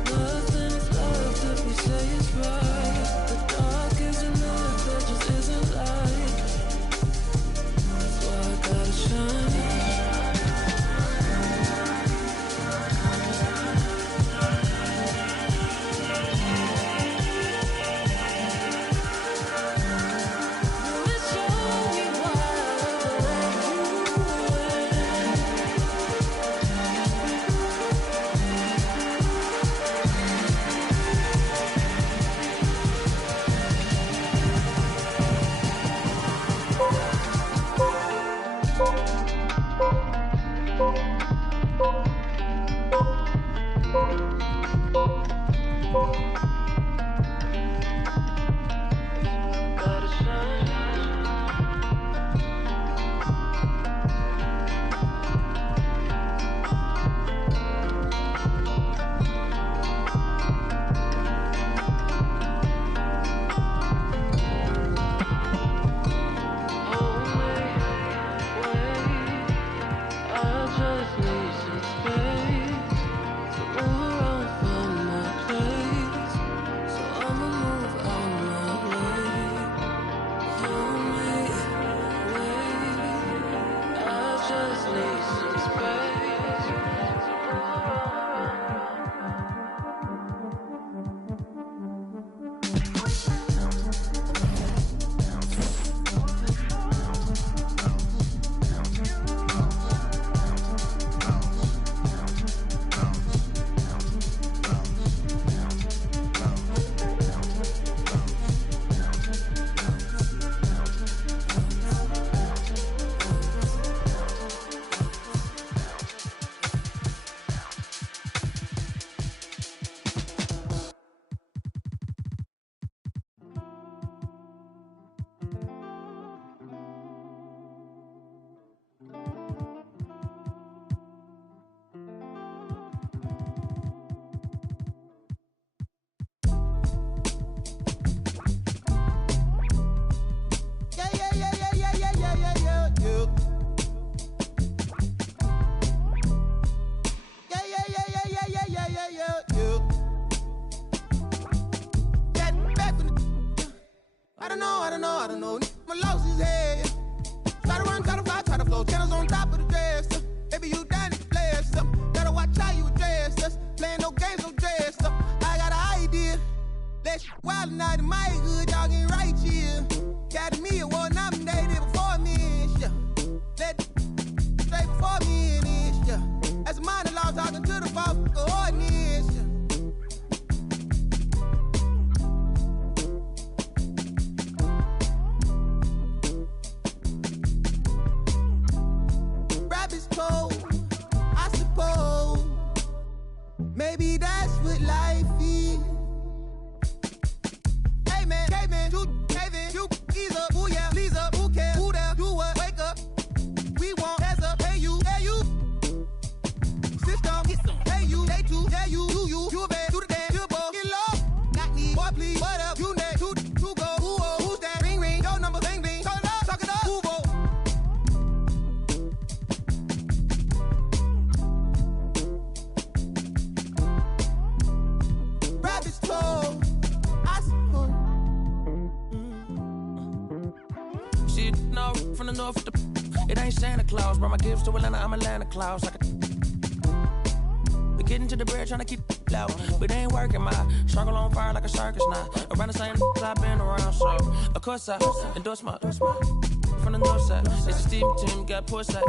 Nothing is left if we say it's right. The dark is enough, there just isn't light. I don't know. My lost his head. Try to run, try to fly, try to flow. Channels on top of the dresser. Baby, you down to play us up. Gotta watch how you address us. Playing no games, no dress up. I got an idea. That shit wild night in my hood, y'all getting right here. Got me award nominated before me and shit. Let straight before me and this shit. As a monologue talking to the boss, coordinates shit. Rabbit's cold, I suppose. Maybe that's what life is. Hey man, you ease up, ooh yeah, please up, who cares, who there, do what, wake up. We want hands up, hey you. System, get some, hey you, they too, yeah you a bad, do the dance, you a ball, get low. Not need, boy please, what up, you next, two go, who's that, ring, your number, bling, talk it up, who go. Rabbit's told, I suppose. Shit, no, from the north, it ain't Santa Claus. Brought my gifts to Atlanta, I'm Atlanta Claus. We getting to the bread, trying to keep it loud. But it ain't working, my circle on fire like a circus now. Around the same I've been around, so of course I endorse my from the north side. It's a Steve team, got push side.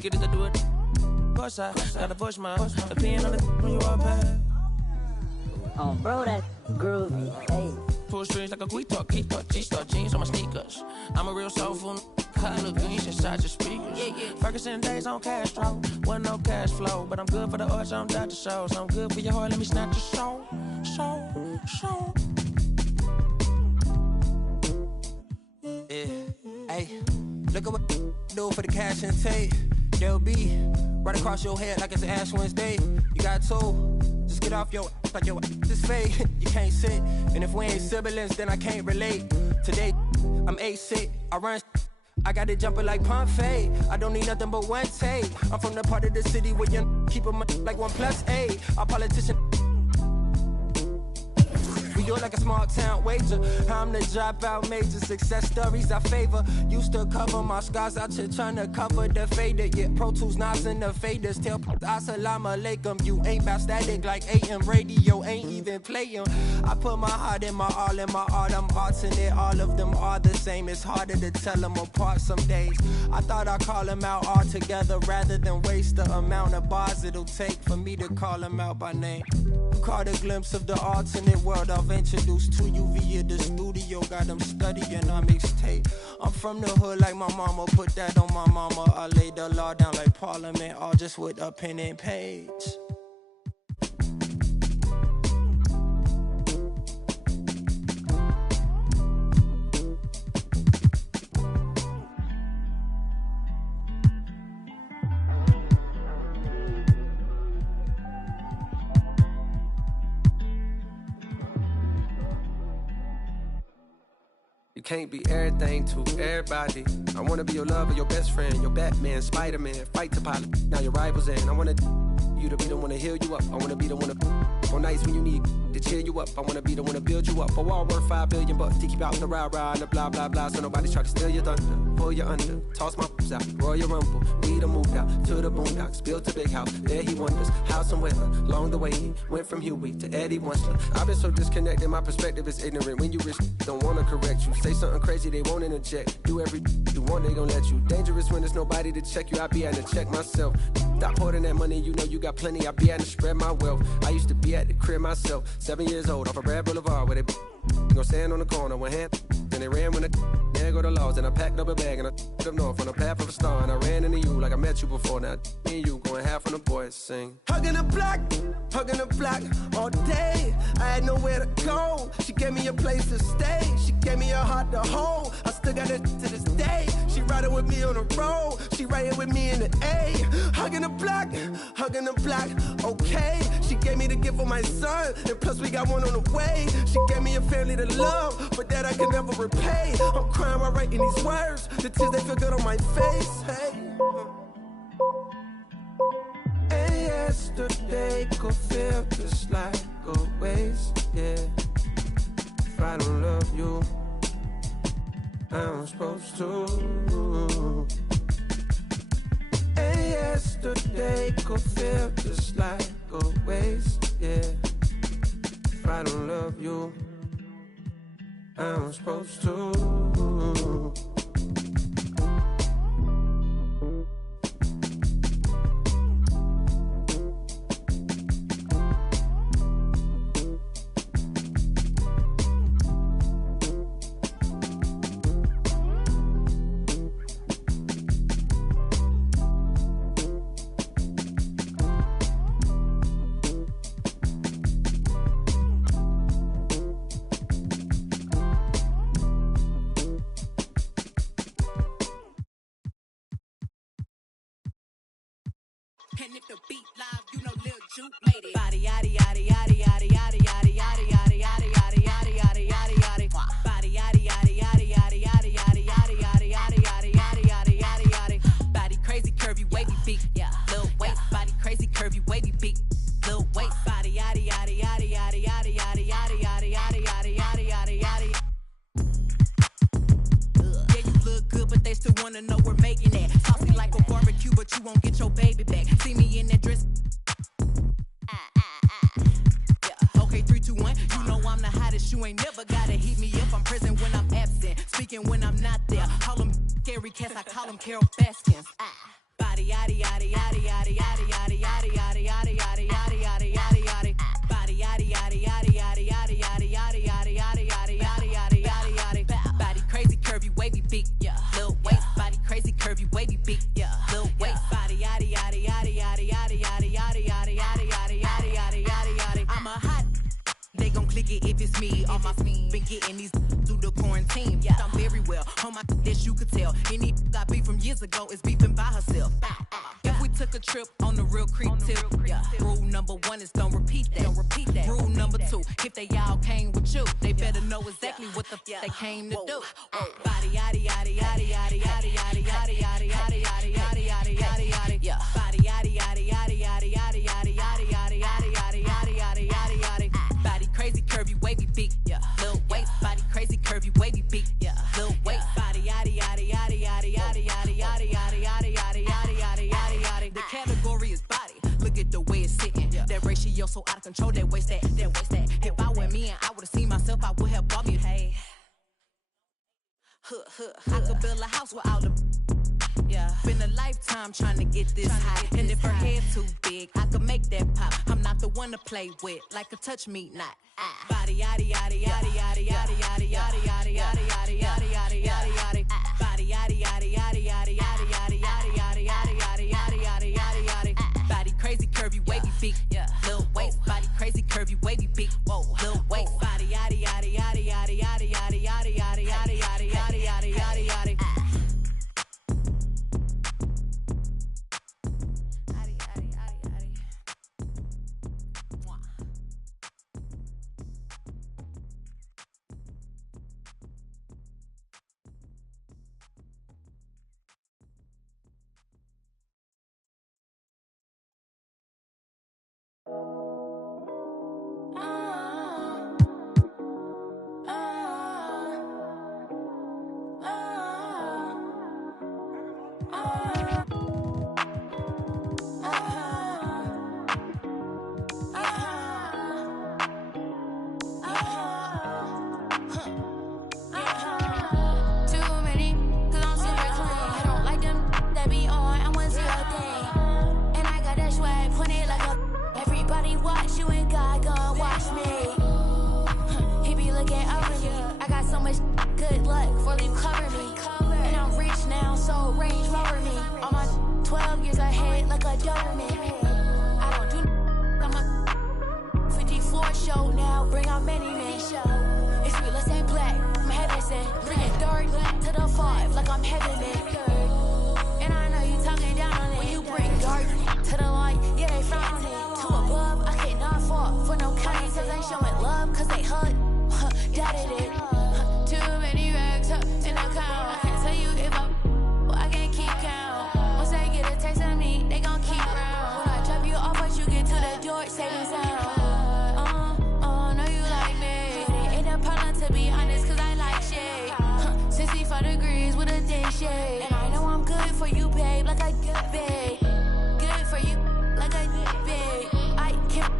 Get it to do it. Of course I gotta push my opinion on it when you all bad. Oh, bro, that groovy. Hey. Pull strings like a guitar, G-star jeans on my sneakers. I'm a real soulful color greens inside your speakers. Ferguson days on Castro, wasn't no cash flow, but I'm good for the arts, I'm Dr. Shows. I'm good for your heart, let me snatch your soul. Yeah, hey, look at what do for the cash and tape. They'll be right across your head like it's Ash Wednesday. You got two, just get off your like your is fake. You can't sit, and if we ain't siblings, then I can't relate. Today, I'm 8-6, I run. I got it jumping like Pompeii. I don't need nothing but one take. I'm from the part of the city where you keep them like 1+8. Our politician. We do it like a small town wager. I'm the dropout major. Success stories I favor. Used to cover my scars out here trying to cover the fader. Yeah, Pro Tools, knobs and the faders. Tell Assalamu alaikum. You ain't bout static like AM radio. Ain't even playing. I put my heart in my all in my art. I'm arting it. All of them are the same. It's harder to tell them apart some days. I thought I'd call them out all together rather than waste the amount of bars it'll take for me to call them out by name. Caught a glimpse of the alternate world I've introduced to you via the studio. Got them studying on mixtape. I'm from the hood like my mama. Put that on my mama. I laid the law down like Parliament. All just with a pen and page. You can't be everything to everybody. I wanna be your lover, your best friend, your Batman, Spider-Man, fight to pilot. Now your rivals in. I wanna you to be the one to heal you up. I wanna be the one to on nights when you need to cheer you up. I wanna be the one to build you up. A wall worth $5 billion bucks to keep out the rah-rah and the blah blah blah. So nobody's trying to steal your thunder, pull you under, toss my out, Royal Rumble. We done moved out to the boondocks, built a big house. There he wonders how some weather. Along the way he went from Huey to Eddie Winsler. I've been so disconnected, my perspective is ignorant. When you rich, don't wanna correct you. Say something crazy, they won't interject. Do every you want, they gon' let you. Dangerous when there's nobody to check you. I be having to check myself. Stop hoarding that money, you know you got plenty. I be having to spread my wealth. I used to be at the crib myself, 7 years old, off of Brad Boulevard, where they gon' stand on the corner, one hand. Then they ran when there go the laws. And I packed up a bag and I up north on the path of a star. And I ran into you like I met you before. Now me and you going half on the boys sing. Hugging the block all day. I had nowhere to go. She gave me a place to stay. She gave me a heart to hold. I still got it to this day. She riding with me on the road. She riding with me in the A. Hugging the block, okay. She gave me the gift of my son. And plus we got one on the way. She gave me a family to love, but that I can never repay. I'm crying while writing these words. The tears, they feel good on my face. Hey. And yesterday could feel just like a waste, yeah. If I don't love you, I'm supposed to. And yesterday could feel just like a waste, yeah. If I don't love you, I'm supposed to. And if the beat live, you know Lil Juke made it. Body yaddy yaddy yaddy yaddy yaddy yaddy yaddy yaddy yaddy yaddy yaddy yaddy yaddy yaddy. Body yaddy yaddy yaddy yaddy yaddy yaddy yaddy yaddy yaddy yaddy yaddy yaddy yaddy yaddy. Body crazy curvy wavy beat, yeah. Lil waist. Body crazy curvy wavy beat, Lil waist. Body yaddy yaddy yaddy yaddy yaddy yaddy yaddy yaddy yaddy yaddy yaddy yaddy yaddy. Yeah, you look good, but they still wanna know we're making it. Saucy like a barbecue, but you won't get your baby back. See me in that dress. Yeah. Okay, 3, 2, 1. You know I'm the hottest. You ain't never gotta heat me up. I'm present when I'm absent, speaking when I'm not there. Call them scary cats, I call them Carol Baskins. Body yaddy yaddy yaddy yaddy yaddy yaddy yaddy yaddy yaddy yaddy yaddy yaddy yaddy yaddy. Body yaddy yaddy yaddy yaddy yaddy yaddy yaddy yaddy yaddy yaddy yaddy yaddy yaddy yaddy. Body crazy curvy wavy beat, yeah. Lil waist. Body crazy curvy wavy beat, yeah. Lil waist. Body yaddy yaddy yaddy yaddy yaddy yaddy yaddy yaddy yaddy yaddy yaddy yaddy yaddy yaddy. I'm a hot. They gon' click it if it's me. All my been getting these through the quarantine. Yeah, I'm very well on my this you could tell. Any got beef from years ago is beefing by herself. If we took a trip on the real creep tip, yeah. Rule number 1 is don't repeat that. Don't repeat that. Rule number 2, if they all came with you, they better know exactly what the they came to do. Body yaddy yaddy yaddy yaddy yaddy yaddy yaddy yaddy yaddy yaddy yaddy yaddy yaddy yaddy. Yeah. Body yaddy yaddy yaddy yaddy yaddy yaddy yaddy yaddy yaddy yaddy yaddy yaddy yaddy yaddy. Body crazy curvy wavy beat, yeah. Lil waist. Body crazy curvy wavy beat, yeah. Lil waist. Body yaddy yaddy yaddy yaddy yaddy yaddy yaddy yaddy yaddy yaddy yaddy yaddy yaddy yaddy. The category is body. Look at the way it's sitting. That ratio so out of control. That waist that. If I were me and I would've seen myself, I would have bought me. Hey. I could build a house with all the. Yeah, been a lifetime trying to get this high. And if her head too big, I could make that pop. I'm not the one to play with, like a touch me not. Body yaddy yaddy yaddy yaddy yaddy yaddy yaddy yaddy yaddy yaddy yaddy yaddy yaddy yaddy. Body yaddy yaddy yaddy yaddy yaddy yaddy yaddy yaddy yaddy yaddy yaddy yaddy yaddy yaddy. Body crazy curvy wavy beat, yeah. Lil waist. Body crazy curvy wavy beat, whoa. Lil waist. Body yaddy yaddy yaddy yaddy yaddy yaddy yaddy yaddy yaddy yaddy yaddy yaddy yaddy yaddy. Savings out. Know you like me. shade. And I know I'm good for you, babe, like I get babe. Good for you, like I get babe. I can't,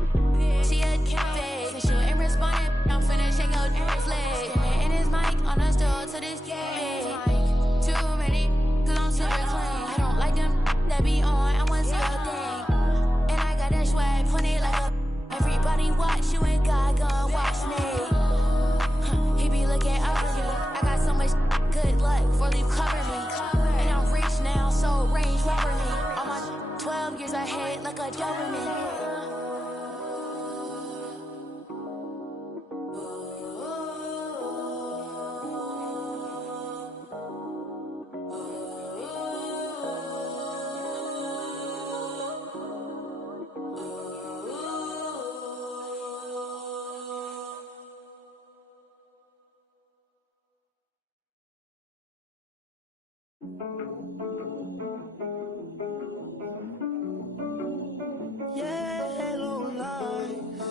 she a can't babe. Since you ain't responding, I'm finishing your flag. Standing in his mic on the store to this game. Too many, cause I'm super clean. I don't like them that be on, I want to see a thing. And I got that swag, point it like a. Everybody watch you and God gon' watch me. He be looking up for me. I got so much good luck, 4-leaf cover me. And I'm rich now, so range rubber me. On my 12 years ahead like a Doberman. Yellow lights.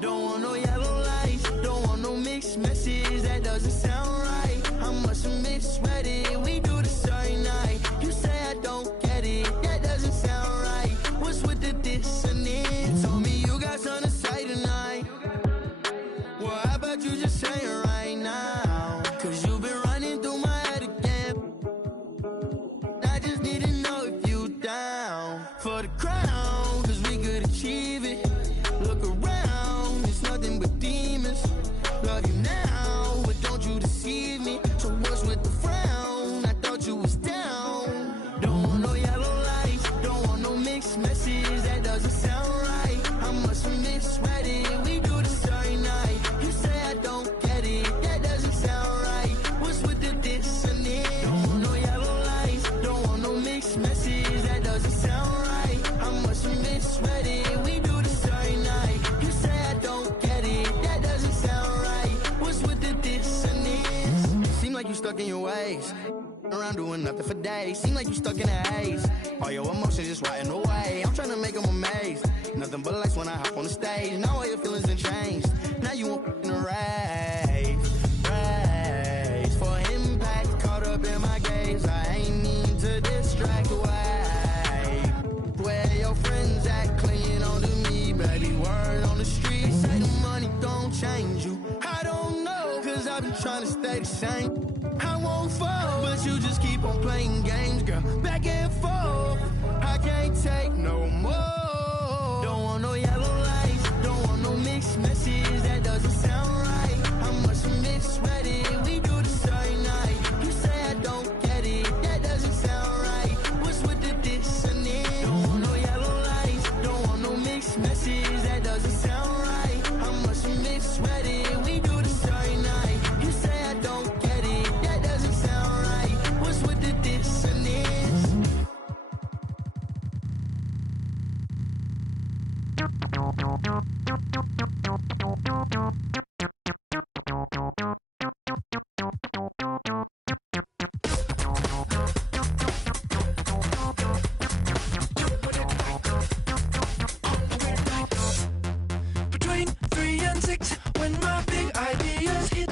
Don't want no yellow lights. Don't want no mixed messages. That doesn't sound right. I must have misread it. We do this every night. You say I don't get it. That doesn't sound right. What's with the dissonance? Told me you got something to say tonight. Well, how about you just say it right now? Cause you've been running through my head again. I just need to know if you down for the crown, cause we could achieve it. Look around, it's nothing but demons. Love you now, but don't you deceive me. So what's with the frown? I thought you was down. Don't want no yellow lights, don't want no mixed messages. That doesn't sound right. I must have misread it. We do this every night. You say I don't get it. That doesn't sound right. What's with the dissonance? Don't want no yellow lights, don't want no mixed messages. That doesn't sound right. I must have misread it. We do this every night. You say I don't get it. That doesn't sound right. What's with the dissonance? Seem like you stuck in your ways. Around doing nothing for days. Seem like you stuck in a haze. All your emotions just rotting away. I'm trying to make them amazed. Nothing but lights when I hop on the stage. Now all your feelings done changed. Now you want in a race. Race for impact. Caught up in my gaze. I ain't mean to distract away. Where your friends at clinging on to me. Baby, word on the street. Say the money don't change you. I don't know, cause I've been trying to stay the same. I won't fall, but you just keep on playing games, girl. Back and forth, I can't take no more. Don't want no yellow lights, don't want no mixed messages. That doesn't sound right. I must have misread it. We do this every night. You say I don't get it. That doesn't sound right. What's with the dissonance? Don't want no yellow lights, don't want no mixed messages. That doesn't sound right. I must have misread it. We do this every night. You say I don't get it. That doesn't sound right. What's with the dissonance? Between 3 and 6, when my big ideas hit.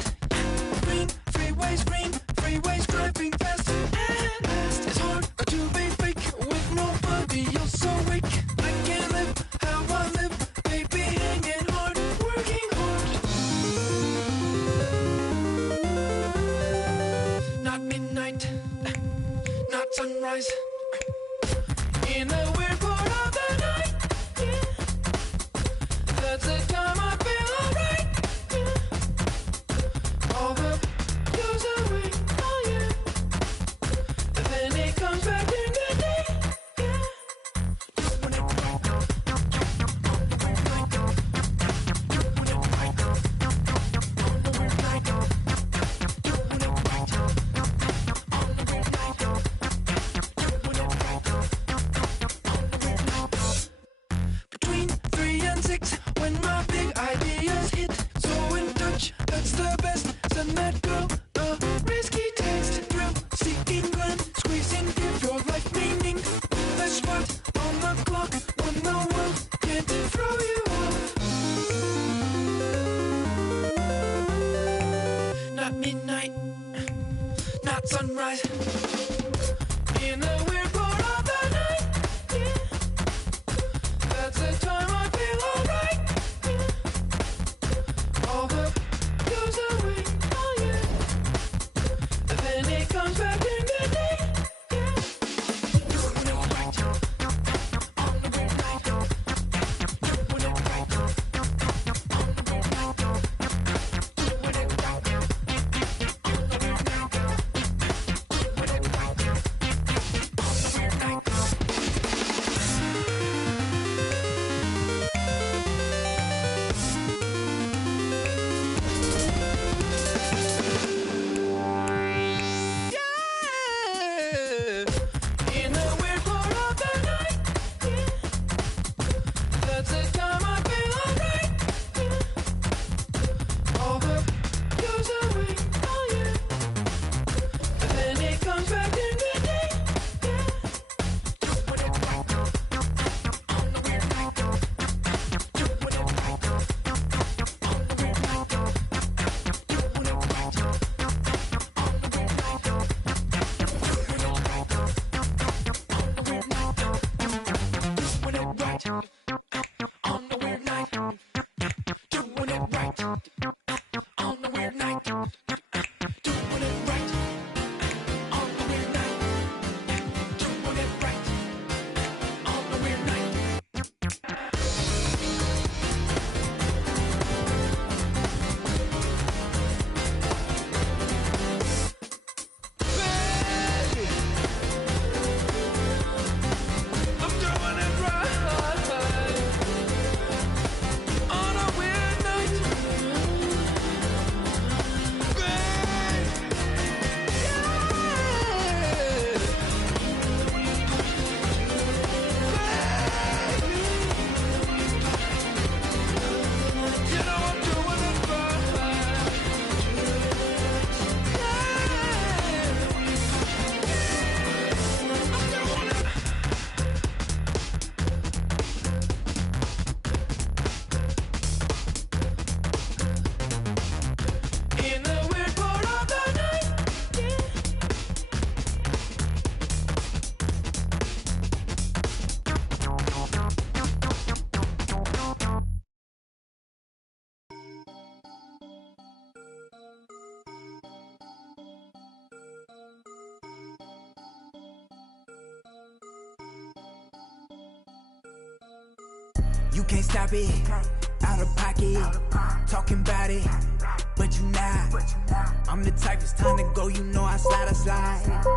Green freeways driving fast and fast. It's hard to be fake with nobody else awake. I can't live how I live, baby, hanging hard, working hard. Not midnight, not sunrise. In a weird part of the night, yeah. That's the time I feel alright, yeah. All the goes away, oh yeah. And then it comes back in the day, yeah. Just when it not midnight, not sunrise. In the weird part of the night, yeah. That's the time I feel alright, yeah. All the goes away, oh yeah. And then it comes back in the day, yeah. Doing it right, on the weird night. Doing it right, on the weird night. Doing it right, on the weird night. In the weird part of the night, yeah. That's the time I feel alright, yeah. All the goes away, oh yeah. And then it comes back in the day, yeah. Doing it right, on the weird night. Doing it right, on the weird night. Doing it right, on the weird night. Doing it right, on the weird night. In the weird part of the night, yeah. You can't stop it, out of pocket, talking about it, but you not. I'm the type, it's time to go, you know I slide.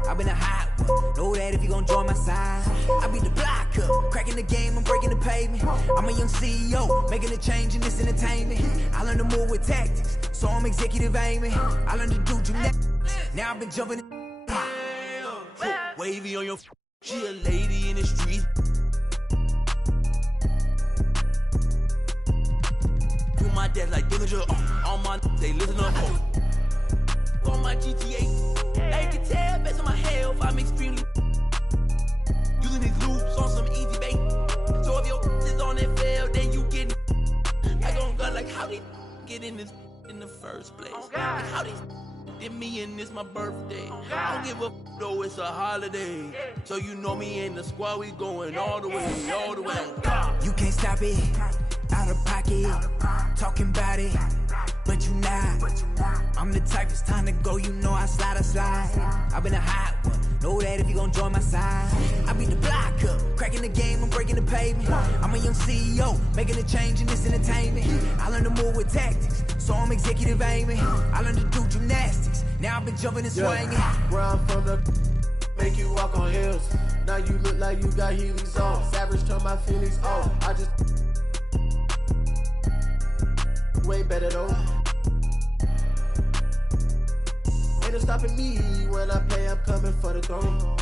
I've been a hot one, know that if you gon' join my side. I be the blocker, cracking the game, I'm breaking the pavement. I'm a young CEO, making a change in this entertainment. I learned to move with tactics, so I'm executive aiming. I learned to do gymnastics, now I've been jumping. Wavy on your she a lady in the street. Do my dad like Dillinger, all my they listen up. On my GTA, they can tell based on my health, I'm extremely using these loops on some easy bait. So if your is on that fail, then you get I gon' go like how they get in this in the first place. Like how they did me and it's my birthday. I don't give a though it's a holiday. So you know me and the squad, we going all the way, all the way. You can't stop it, out of pocket, talking about it, but you not. I'm the type, it's time to go, you know I slide. I've been a hot one, know that if you gon' join my side. I be the blocker, cracking the game, I'm breaking the pavement. I'm a young CEO, making a change in this entertainment. I learned to move with tactics, so I'm executive aiming. I learned to do gymnastics, now I've been jumping and swinging. Where I'm from, the make you walk on hills. Now you look like you got Heelys on. Savage turn my feelings on. I just way better though. Ain't no stopping me when I play, I'm coming for the throne.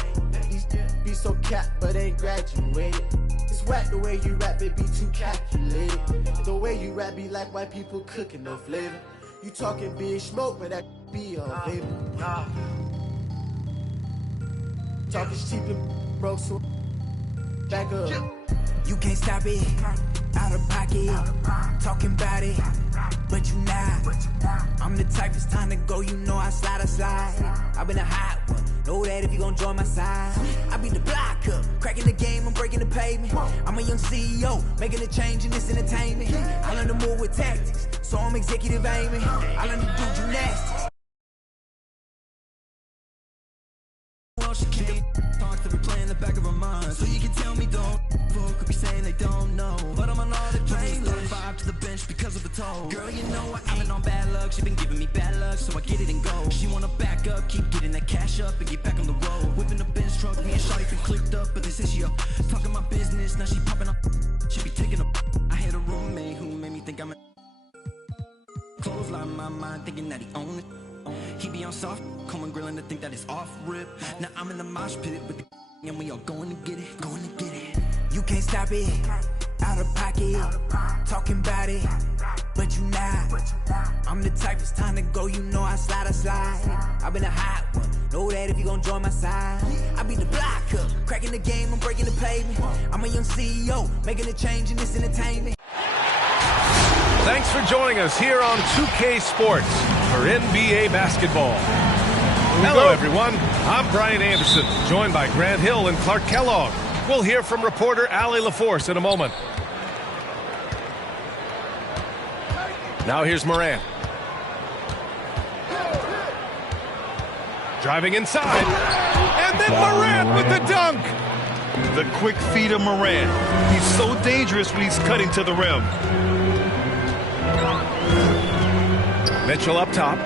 These be so capped, but ain't graduated. It's whack the way you rap, it be too calculated. The way you rap be like white people cooking no flavor. You talking big smoke, but that be on vapor. Talking cheap and broke, so back up. You can't stop it, out of pocket, talking about it, but you not. I'm the type, it's time to go, you know I slide. I've been a hot one, know that if you gon' join my side. I beat the block up, cracking the game, I'm breaking the pavement. I'm a young CEO, making a change in this entertainment. I learned to move with tactics, so I'm executive aiming. I learned to do gymnastics. She can't talk to be playing the back of her mind. So you can tell me don't fuck, could be saying they don't know. But I'm on all the playlist, 5 to the bench because of the toe. Girl, you know I've been on bad luck. She been giving me bad luck, so I get it and go. She wanna back up, keep getting that cash up and get back on the road. Whipping the bench truck, me and Shawty been clicked up, but they say she up talking my business. Now she popping up, she be taking up. I had a roommate who made me think I'm a clothesline my mind, thinking that he owned it. He be on soft, Coleman grilling to think that it's off rip. Now I'm in the mosh pit with the and we all going to get it, going to get it. You can't stop it, out of pocket, talking about it, but you not. I'm the type, it's time to go, you know I slide. I've been a hot one, know that if you gon' join my side. I beat the block up, cracking the game, I'm breaking the pavement. I'm a young CEO, making a change in this entertainment. Thanks for joining us here on 2K Sports for NBA basketball. Hello, everyone. I'm Brian Anderson, joined by Grant Hill and Clark Kellogg. We'll hear from reporter Allie LaForce in a moment. Now here's Morant. Driving inside. And then Morant with the dunk. The quick feed of Morant. He's so dangerous when he's cutting to the rim. Mitchell up top.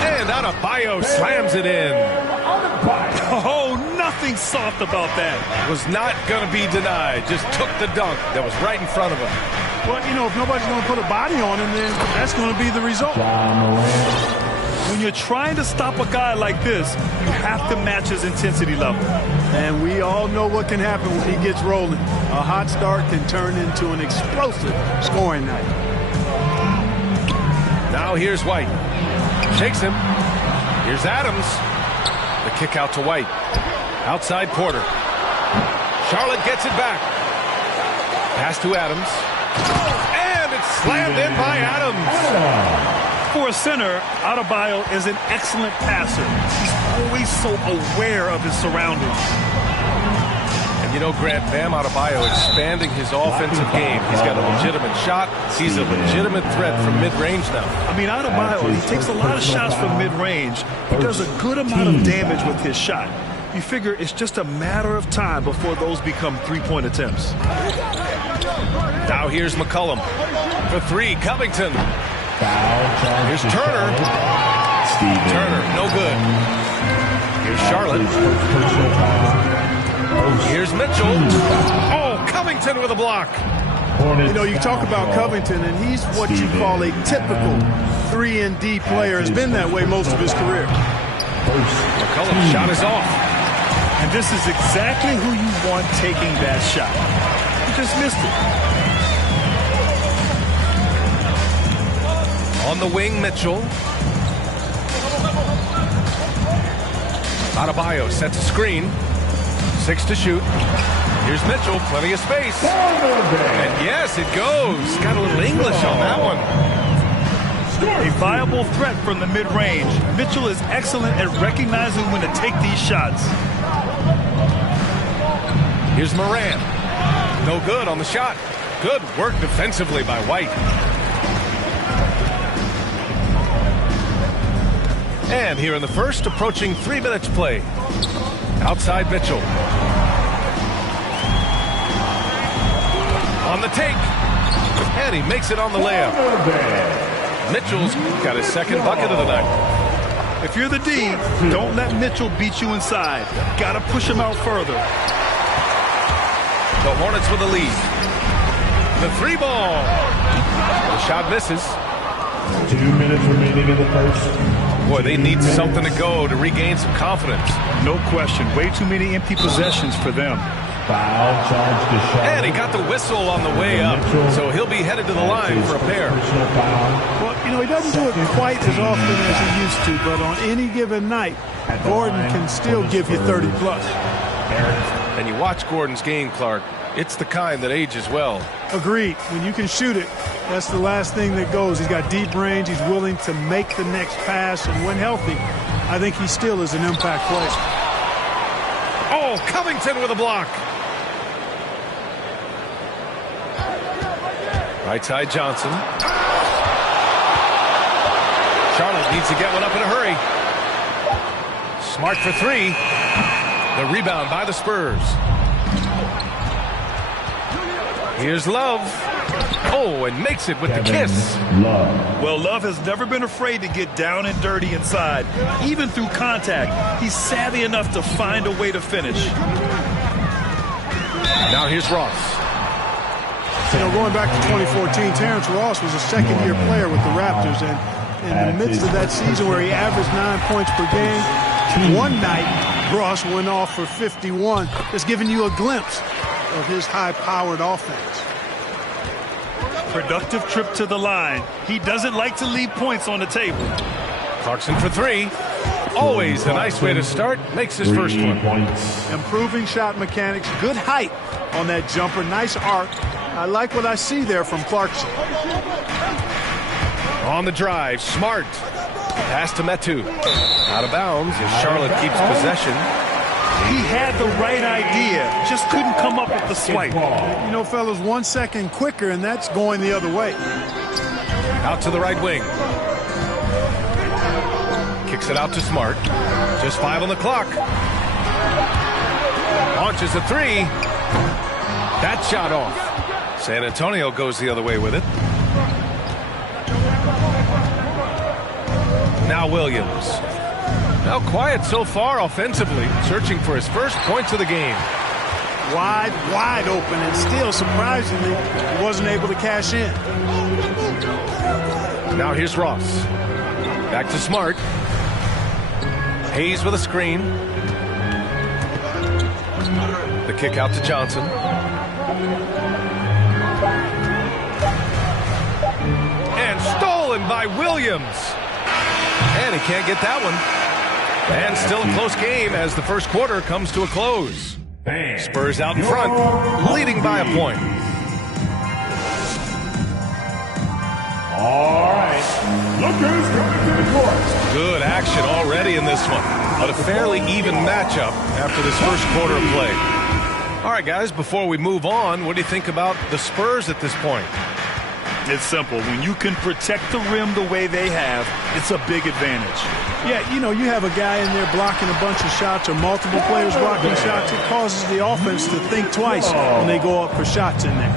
And Adebayo slams it in. Oh, nothing soft about that. Was not going to be denied. Just took the dunk that was right in front of him. Well, you know, if nobody's going to put a body on him, then that's going to be the result. When you're trying to stop a guy like this, you have to match his intensity level. And we all know what can happen when he gets rolling. A hot start can turn into an explosive scoring night. Now here's White. Shakes him. Here's Adams. The kick out to White. Outside Porter. Charlotte gets it back. Pass to Adams. And it's slammed in by Adams. For a center, Adebayo is an excellent passer. He's always so aware of his surroundings. And you know, Grant, Bam Adebayo expanding his offensive game. He's got a legitimate shot. He's a legitimate threat from mid-range now. I mean, Adebayo, he takes a lot of shots from mid-range. He does a good amount of damage with his shot. You figure it's just a matter of time before those become three-point attempts. Now here's McCollum. For three, Covington. Here's Turner. Turner, no good. Here's Charlotte. Here's Mitchell. Oh, Covington with a block. You know, you talk about Covington, and he's what you call a typical 3-and-D player. Has been that way most of his career. McCollum's shot is off. And this is exactly who you want taking that shot. He just missed it. On the wing, Mitchell. Adebayo sets a screen. 6 to shoot. Here's Mitchell, plenty of space. And yes, it goes. Got a little English on that one. A viable threat from the mid-range. Mitchell is excellent at recognizing when to take these shots. Here's Morant. No good on the shot. Good work defensively by White. And here in the first, approaching 3 minutes play. Outside Mitchell. On the take. And he makes it on the layup. Mitchell's got his second bucket of the night. If you're the D, don't let Mitchell beat you inside. Got to push him out further. The Hornets with a lead. The 3 ball. The shot misses. 2 minutes remaining in the first. Boy, they need something to go to regain some confidence. No question. Way too many empty possessions for them. Foul charge to Charlotte. And he got the whistle on the way up, so he'll be headed to the line for a pair. Well, you know, he doesn't do it quite as often as he used to, but on any given night, Gordon can still give you 30 plus. And you watch Gordon's game, Clark. It's the kind that ages well. Agreed. When you can shoot it, that's the last thing that goes. He's got deep range. He's willing to make the next pass. And when healthy, I think he still is an impact player. Oh, Covington with a block. Right side Johnson. Charlotte needs to get one up in a hurry. Smart for three. The rebound by the Spurs. Here's Love. Oh, and makes it with the kiss. Well, Love has never been afraid to get down and dirty inside, even through contact. He's savvy enough to find a way to finish. Now here's Ross. You know, going back to 2014, Terrence Ross was a second-year player with the Raptors, and in the midst of that season where he averaged 9 points per game, one night Ross went off for 51. Just giving you a glimpse of his high-powered offense. Productive trip to the line. He doesn't like to leave points on the table. Clarkson for three. Always a nice way to start. Makes his first one. Improving shot mechanics. Good height on that jumper. Nice arc. I like what I see there from Clarkson. On the drive, Smart. Pass to Metu. Out of bounds as Charlotte keeps possession. He had the right idea, just couldn't come up with the swipe. You know, fellas, 1 second quicker, and that's going the other way. Out to the right wing. Kicks it out to Smart. Just 5 on the clock. Launches a three. That shot off. San Antonio goes the other way with it. Now Williams. Now quiet so far offensively, searching for his first points of the game. Wide open, and still, surprisingly, he wasn't able to cash in. Now here's Ross. Back to Smart. Hayes with a screen. The kick out to Johnson. And stolen by Williams. And he can't get that one. And still a close game as the first quarter comes to a close. Spurs out in front, leading by a point. All right, lookers coming to the court. Good action already in this one, but a fairly even matchup after this first quarter of play. All right, guys, before we move on, what do you think about the Spurs at this point? It's simple. When you can protect the rim the way they have, it's a big advantage. Yeah, you know, you have a guy in there blocking a bunch of shots or multiple players blocking shots. It causes the offense to think twice when they go up for shots in there.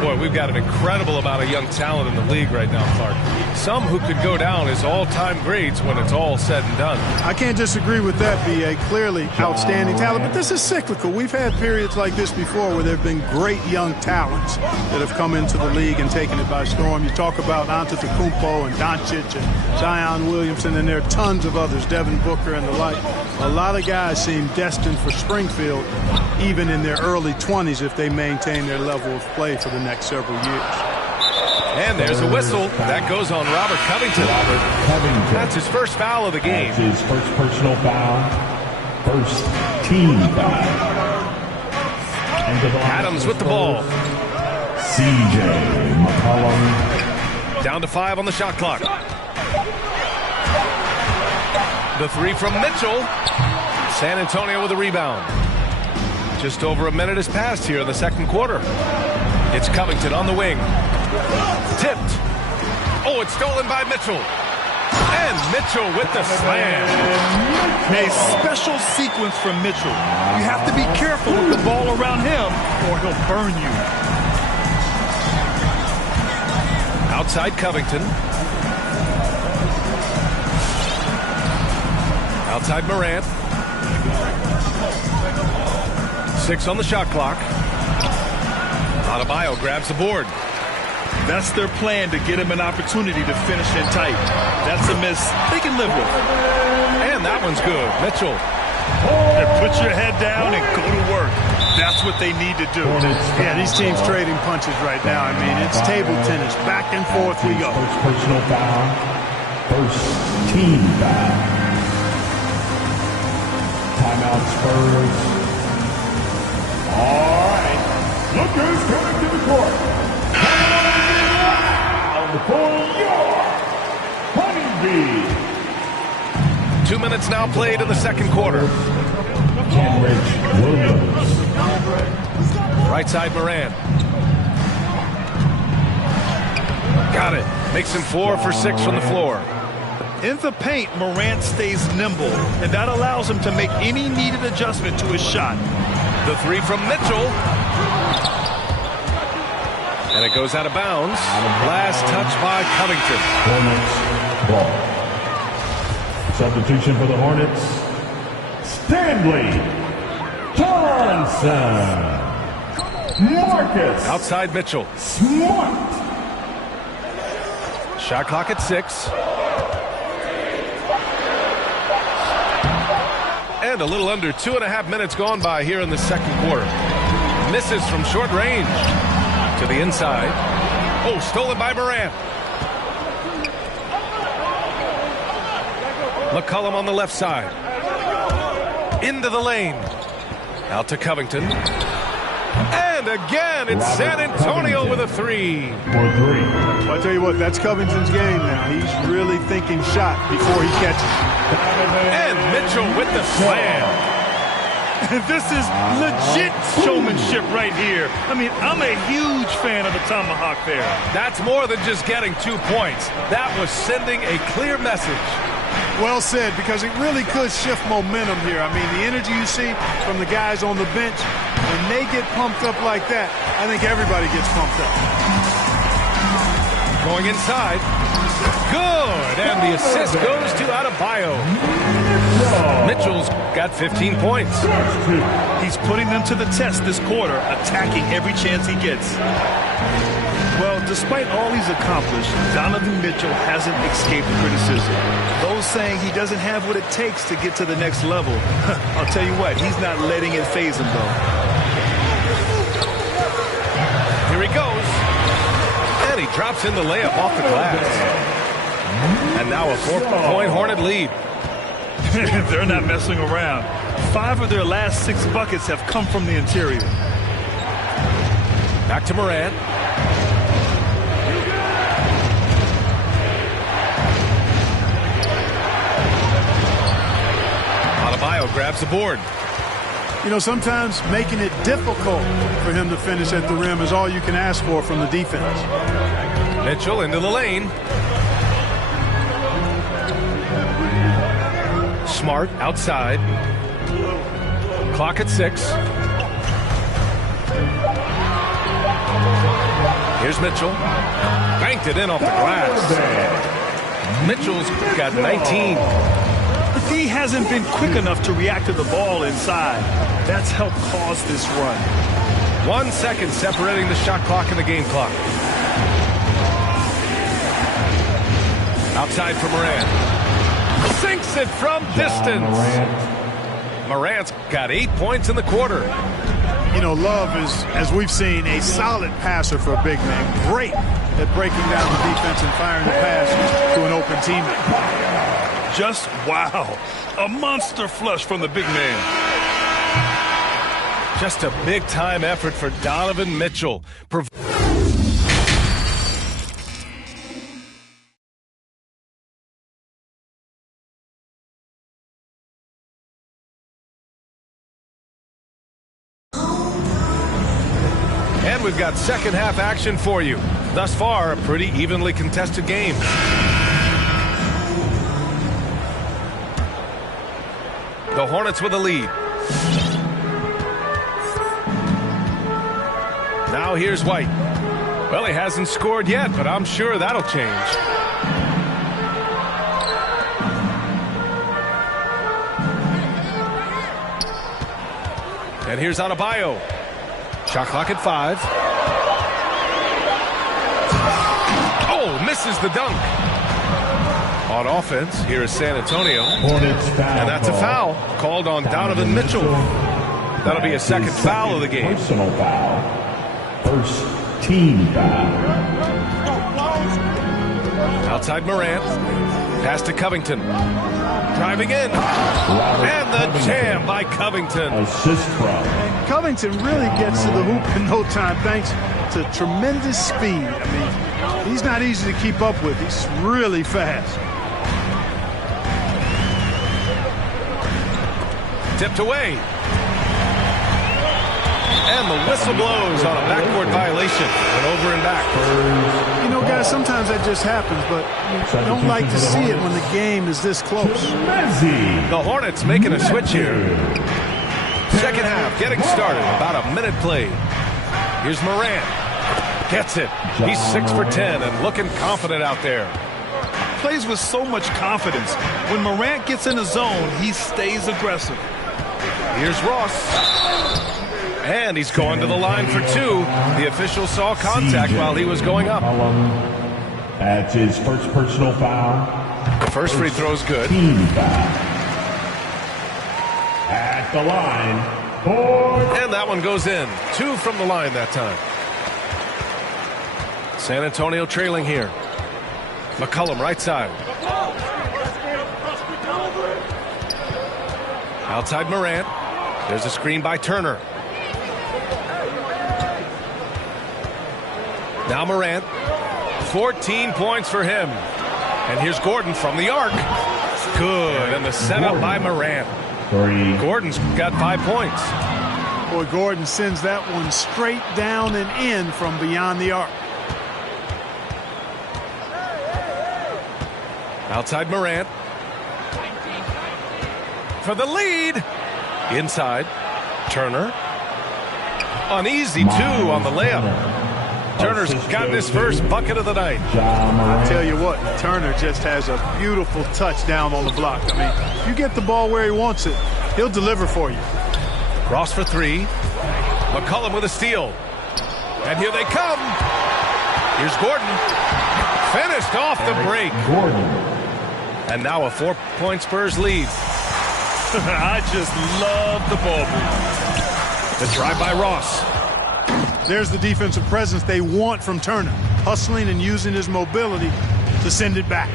Boy, we've got an incredible amount of young talent in the league right now, Clark. Some who could go down as all-time greats when it's all said and done. I can't disagree with that, B.A. Clearly outstanding talent, but this is cyclical. We've had periods like this before where there have been great young talents that have come into the league and taken it by storm. You talk about Antetokounmpo and Doncic and Zion Williamson, and there are tons of others, Devin Booker and the like. A lot of guys seem destined for Springfield, even in their early 20s, if they maintain their level of play for the next several years. And there's a whistle. That goes on Robert Covington. That's his first foul of the game. That's his first personal foul. First team foul. Adams with the ball. C.J. McCollum. Down to 5 on the shot clock. The three from Mitchell. San Antonio with a rebound. Just over a minute has passed here in the second quarter. It's Covington on the wing. Tipped. Oh, it's stolen by Mitchell. And Mitchell with the slam. A special sequence from Mitchell. You have to be careful with the ball around him or he'll burn you. Outside Covington. Outside Morant. 6 on the shot clock. Adebayo grabs the board. That's their plan, to get him an opportunity to finish in tight. That's a miss they can live with. And that one's good. Mitchell. And put your head down and go to work. That's what they need to do. Yeah, these teams trading punches right now. I mean, it's table tennis. Back and forth we go. First personal foul. First team foul. Timeout Spurs. All right. Lookers coming to the court. Foul for your Honeybee. 2 minutes now played in the second quarter. Kenrich Williams. Right side, Moran. Got it. Makes him 4 for 6 from the floor. In the paint, Morant stays nimble, and that allows him to make any needed adjustment to his shot. The three from Mitchell. And it goes out of bounds. Last touch by Covington. Hornets ball. Substitution for the Hornets. Stanley Johnson. Marcus. Outside Mitchell. Smart. Shot clock at 6. And a little under 2.5 minutes gone by here in the second quarter. Misses from short range. To the inside. Oh, stolen by Morant. McCollum on the left side. Into the lane. Out to Covington. And again, it's San Antonio with a 3. Well, I tell you what, that's Covington's game now. He's really thinking shot before he catches. And Mitchell with the slam. This is legit showmanship right here. I mean, I'm a huge fan of the tomahawk there. That's more than just getting 2 points. That was sending a clear message. Well said, because it really could shift momentum here. I mean, the energy you see from the guys on the bench, when they get pumped up like that, I think everybody gets pumped up. Going inside. Good. And the assist goes to Adebayo. Mitchell's got 15 points. He's putting them to the test this quarter, attacking every chance he gets. Well, despite all he's accomplished, Donovan Mitchell hasn't escaped criticism. Those saying he doesn't have what it takes to get to the next level. I'll tell you what, he's not letting it faze him, though. Here he goes. And he drops in the layup off the glass. And now a 4-point Hornet lead. They're not messing around. 5 of their last 6 buckets have come from the interior. Back to Morant. Adebayo grabs the board. You know, sometimes making it difficult for him to finish at the rim is all you can ask for from the defense. Mitchell into the lane. Smart outside. Clock at 6. Here's Mitchell. Banked it in off the glass. Mitchell's got 19. He hasn't been quick enough to react to the ball inside. That's helped cause this run. 1 second separating the shot clock and the game clock. Outside for Morant. Sinks it from distance. Morant's got 8 points in the quarter. You know, Love is, as we've seen, a solid passer for a big man. Great at breaking down the defense and firing the pass to an open teammate. Just wow. A monster flush from the big man. Just a big-time effort for Donovan Mitchell. And we've got second half action for you. Thus far, a pretty evenly contested game. The Hornets with the lead. Now here's White. Well, he hasn't scored yet, but I'm sure that'll change. And here's Adebayo. Shot clock at 5. Oh, misses the dunk. On offense, here is San Antonio. And that's a foul called on Donovan Mitchell. That'll be a second foul of the game. Personal foul. First team foul. Outside Morant. Pass to Covington. Driving in. And the jam by Covington. Assist from. And Covington really gets to the hoop in no time thanks to tremendous speed. I mean, he's not easy to keep up with. He's really fast. Tipped away. And the whistle blows on a backcourt violation. And over and back. You know, guys, sometimes that just happens, but you don't like to see it when the game is this close. The Hornets making a switch here. Second half getting started. About a minute played. Here's Morant. Gets it. He's 6 for 10 and looking confident out there. Plays with so much confidence. When Morant gets in the zone, he stays aggressive. Here's Ross. And he's going to the line for 2. The official saw contact while he was going up. That's his first personal foul. The first free throw's good. Team foul. At the line. And that one goes in. 2 from the line that time. San Antonio trailing here. McCollum right side. Outside Morant. There's a screen by Turner. Now Morant. 14 points for him. And here's Gordon from the arc. Good. And the setup by Morant. Gordon's got 5 points. Boy, Gordon sends that one straight down and in from beyond the arc. Outside Morant. For the lead. Inside. Turner. Uneasy 2 on the layup. Turner's gotten his first bucket of the night. I tell you what, Turner just has a beautiful touchdown on the block. I mean, if you get the ball where he wants it, he'll deliver for you. Ross for 3. McCollum with a steal. And here they come. Here's Gordon. Finished off the break. Gordon. And now a 4-point Spurs lead. I just love the ball move. The drive by Ross. There's the defensive presence they want from Turner. Hustling and using his mobility to send it back.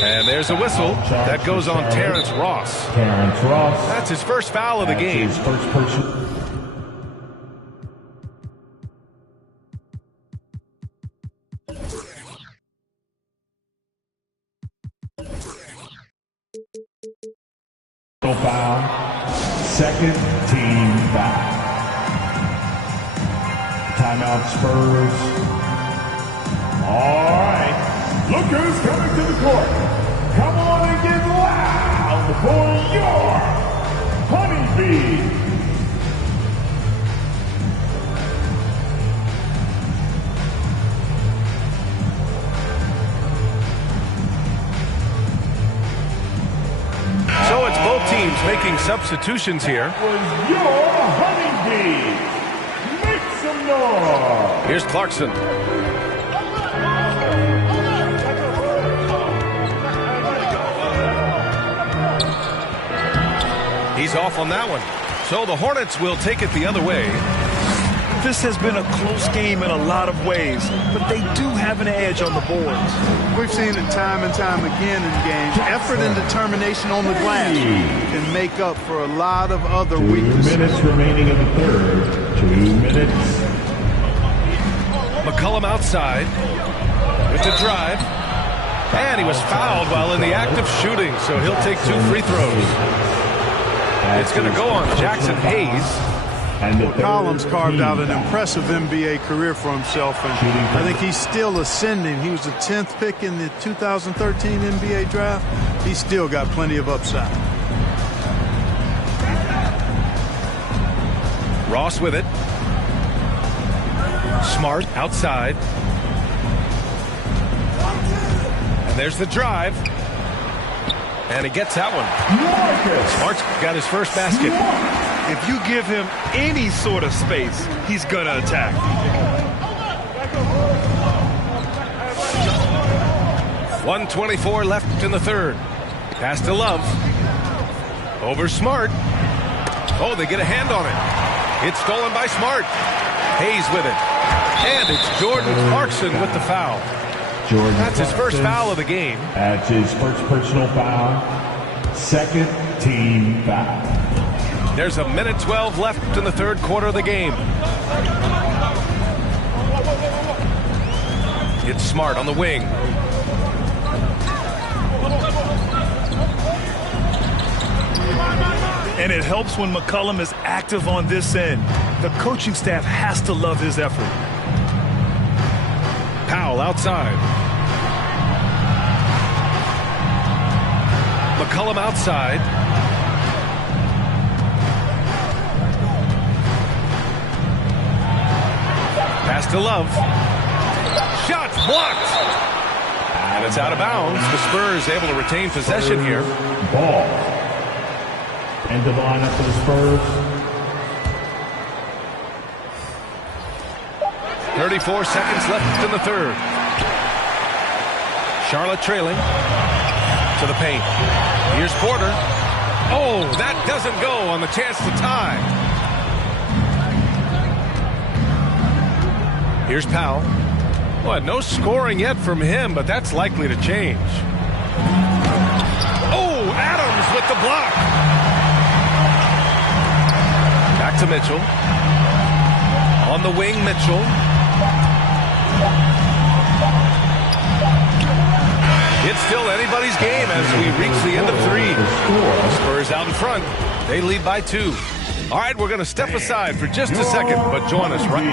And there's a whistle. That goes on Terrence Ross. Terrence Ross. That's his first foul of the game. His first person. Foul. Second team foul. Timeout Spurs. All right. Look who's coming to the court. Come on and get loud for your Honeybee. So it's both teams making substitutions here. Was your Honeybee. Make some noise. Here's Clarkson. He's off on that one. So the Hornets will take it the other way. This has been a close game in a lot of ways, but they do have an edge on the boards. We've seen it time and time again in games. Effort and determination on the glass can make up for a lot of other weaknesses. 2 minutes remaining in the third. 2 minutes. McCollum outside with the drive. And he was fouled while in the act of shooting, so he'll take 2 free throws. It's going to go on Jackson Hayes. Well, Collins carved out an impressive NBA career for himself, and I think he's still ascending. He was the 10th pick in the 2013 NBA draft. He's still got plenty of upside. Ross with it. Smart outside. And there's the drive. And he gets that one. Smart's got his first basket. If you give him any sort of space, he's going to attack. .124 left in the third. Pass to Love. Over Smart. Oh, they get a hand on it. It's stolen by Smart. Hayes with it. And it's Jordan Clarkson with the foul. That's his first foul of the game. That's his first personal foul. Second team foul. There's a minute 12 left in the third quarter of the game. It's Smart on the wing. And it helps when McCollum is active on this end. The coaching staff has to love his effort. Powell outside. McCollum outside. Pass to Love. Shot blocked. And it's out of bounds. The Spurs able to retain possession here. Ball. End of the lineup for the Spurs. 34 seconds left in the third. Charlotte trailing to the paint. Here's Porter. Oh, that doesn't go on the chance to tie. Here's Powell. Well, no scoring yet from him, but that's likely to change. Oh, Adams with the block. Back to Mitchell. On the wing, Mitchell. It's still anybody's game as we reach the end of three. The Spurs out in front. They lead by 2. All right, we're going to step aside for just a second, but join us right.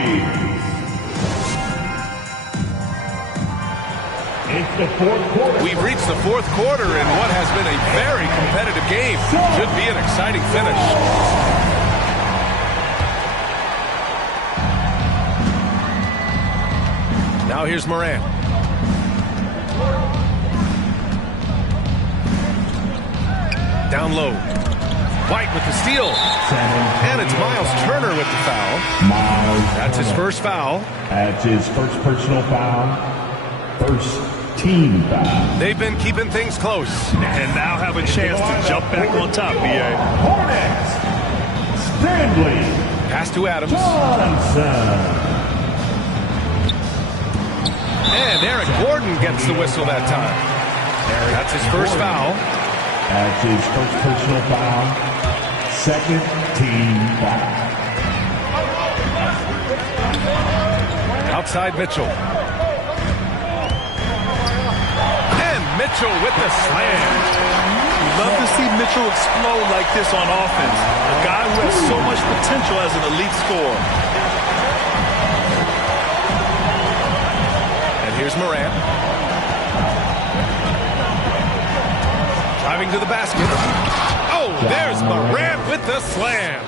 It's the fourth quarter. We've reached the fourth quarter in what has been a very competitive game. Should be an exciting finish. Now here's Morant. Down low. White with the steal. And it's Miles Turner with the foul. That's his first foul. That's his first personal foul. First team foul. They've been keeping things close. And now have a chance to jump back on top, B.A. Hornets. Stanley. Pass to Adams. Johnson. And Eric Gordon gets the whistle that time. That's his first foul. That's his first personal foul. Second team foul. Outside Mitchell. And Mitchell with the slam. Love to see Mitchell explode like this on offense. A guy who has so much potential as an elite scorer. Here's Morant. Driving to the basket. Oh, there's Morant with the slam.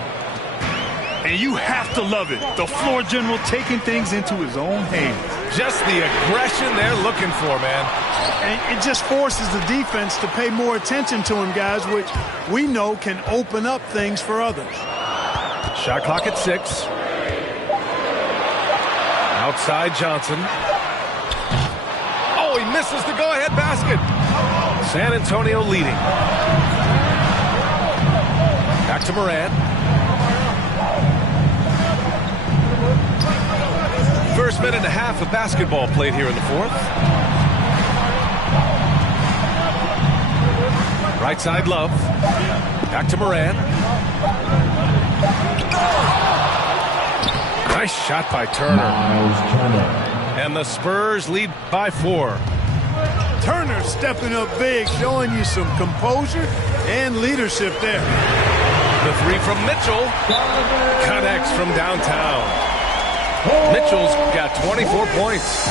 And you have to love it. The floor general taking things into his own hands. Just the aggression they're looking for, man. And it just forces the defense to pay more attention to him, guys, which we know can open up things for others. Shot clock at 6. Outside Johnson. He misses the go-ahead basket. San Antonio leading. Back to Morant. First minute and a half of basketball played here in the fourth. Right side Love. Back to Morant. Nice shot by Turner. And the Spurs lead by 4. Turner stepping up big, showing you some composure and leadership there. The three from Mitchell connects from downtown. Mitchell's got 24 points.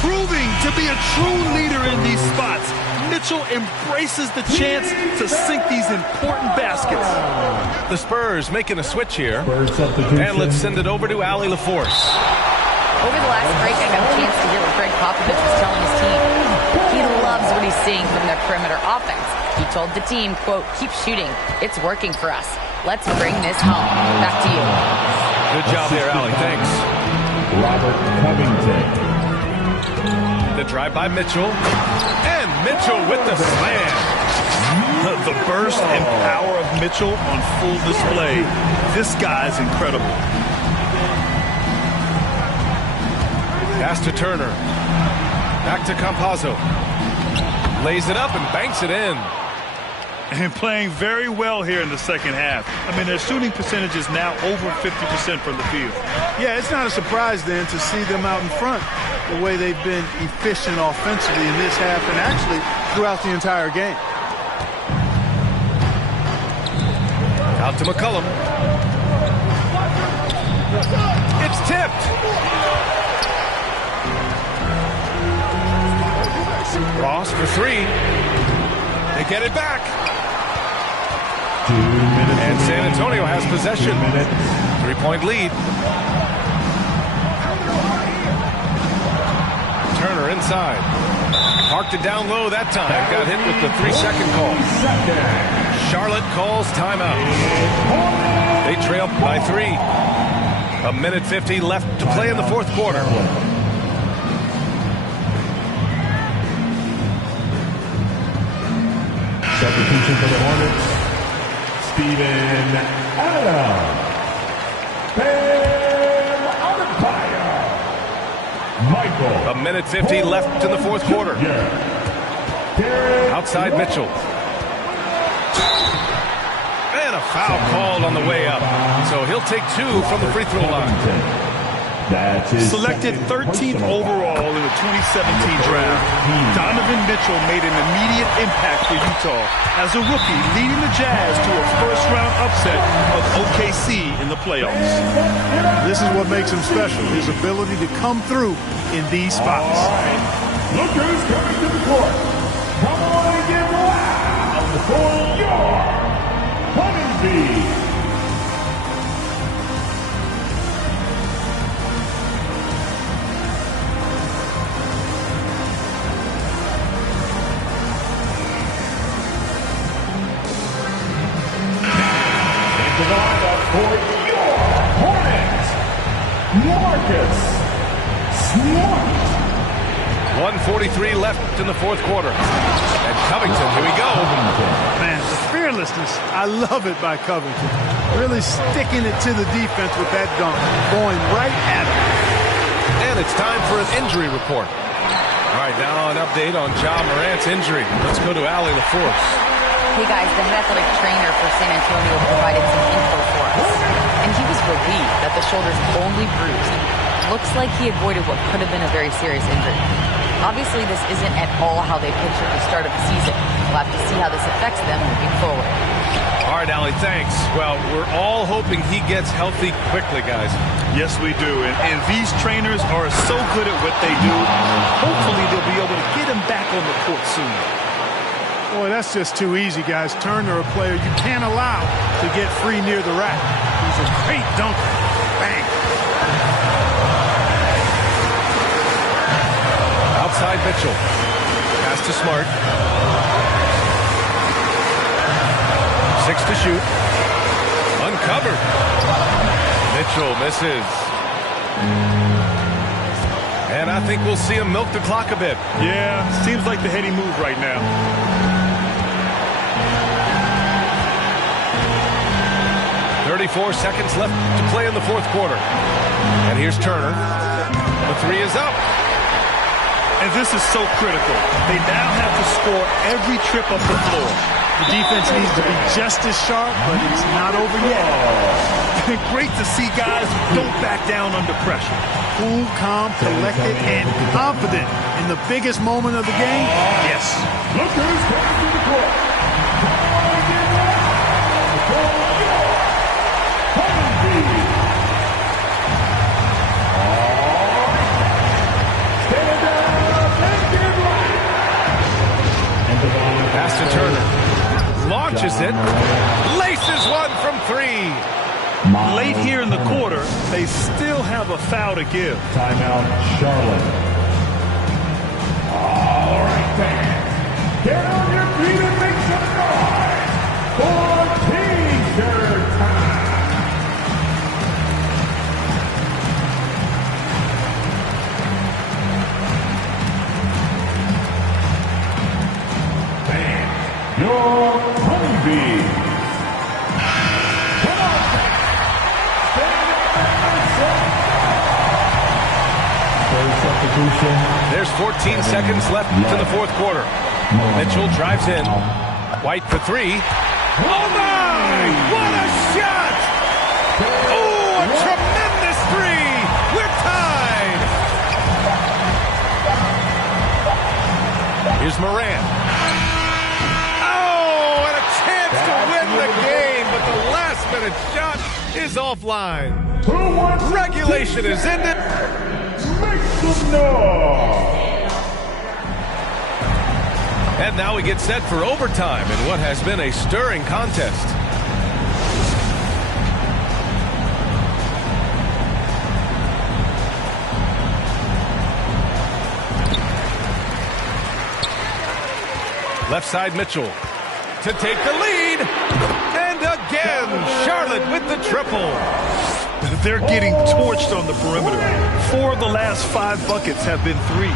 Proving to be a true leader in these spots. Mitchell embraces the chance to sink these important baskets. The Spurs making a switch here. And let's send it over to Allie LaForce. Over the last break, I got a chance to hear what Greg Popovich was telling his team. He loves what he's seeing from their perimeter offense. He told the team, quote, keep shooting. It's working for us. Let's bring this home. Back to you. Good job there, Allie. Thanks. Robert Covington. The drive by Mitchell. And Mitchell with the slam. The burst and power of Mitchell on full display. This guy's incredible. Pass to Turner. Back to Campazzo. Lays it up and banks it in. And playing very well here in the second half. I mean, their shooting percentage is now over 50% from the field. Yeah, it's not a surprise then to see them out in front the way they've been efficient offensively in this half and actually throughout the entire game. Out to McCollum. It's tipped. Ross for three. They get it back. And San Antonio has possession. 3-point lead. Turner inside. Parked it down low that time. Got hit with the 3-second call. Charlotte calls timeout. They trail by 3. 1:50 left to play in the fourth quarter. Substitution for the Hornets, Steven Adams. Bam Adebayo. Michael. 1:50 left in the fourth quarter. Outside Mitchell. And a foul called on the way up. So he'll take 2 from the free throw line. Selected 13th overall in the 2017 draft, Donovan Mitchell made an immediate impact for Utah as a rookie, leading the Jazz to a first-round upset of OKC in the playoffs. This is what makes him special, his ability to come through in these spots. Look who's coming to the court. Come on and get loud for your Honeybee. The lineup for your Hornets, Marcus Smart. 1:43 left in the fourth quarter. And Covington, here we go. Man, the fearlessness, I love it by Covington. Really sticking it to the defense with that dunk, going right at him. And it's time for an injury report. All right, now an update on Ja Morant's injury. Let's go to Allie LaForce. Hey guys, the head athletic trainer for San Antonio provided some info for us. And he was relieved that the shoulder's only bruised. Looks like he avoided what could have been a very serious injury. Obviously, this isn't at all how they pictured the start of the season. We'll have to see how this affects them moving forward. All right, Allie, thanks. Well, we're all hoping he gets healthy quickly, guys. Yes, we do. And these trainers are so good at what they do. Hopefully, they'll be able to get him back on the court soon. Boy, that's just too easy, guys. Turner, a player you can't allow to get free near the rack. He's a great dunker. Bang. Outside Mitchell. Pass to Smart. 6 to shoot. Uncovered. Mitchell misses. And I think we'll see him milk the clock a bit. Yeah, seems like the heady move right now. 34 seconds left to play in the fourth quarter. And here's Turner. The 3 is up. And this is so critical. They now have to score every trip up the floor. The defense needs to be just as sharp, but it's not over yet. Great to see guys who don't back down under pressure. Cool, calm, collected, and confident in the biggest moment of the game. Yes. Look who's coming to the court. Come on and get loud for your Honeybee. Stand up and get loud. Pass to Turner. Launches it. Laces one from 3. Late here in the quarter, they still have a foul to give. Timeout, Charlotte. All right, fans. Get on your feet and make some noise for T-shirt time. Fans, your Honeybee. First up There's 14 seconds left to the fourth quarter. Mitchell drives in. White for three. Oh my! What a shot! Oh, a tremendous three! We're tied! Here's Morant. Oh, and a chance to win the game, but the last-minute shot is offline. Regulation is ended. Make some noise! And now we get set for overtime in what has been a stirring contest. Left side Mitchell to take the lead. And again, Charlotte with the triple. They're getting torched on the perimeter. 4 of the last 5 buckets have been threes.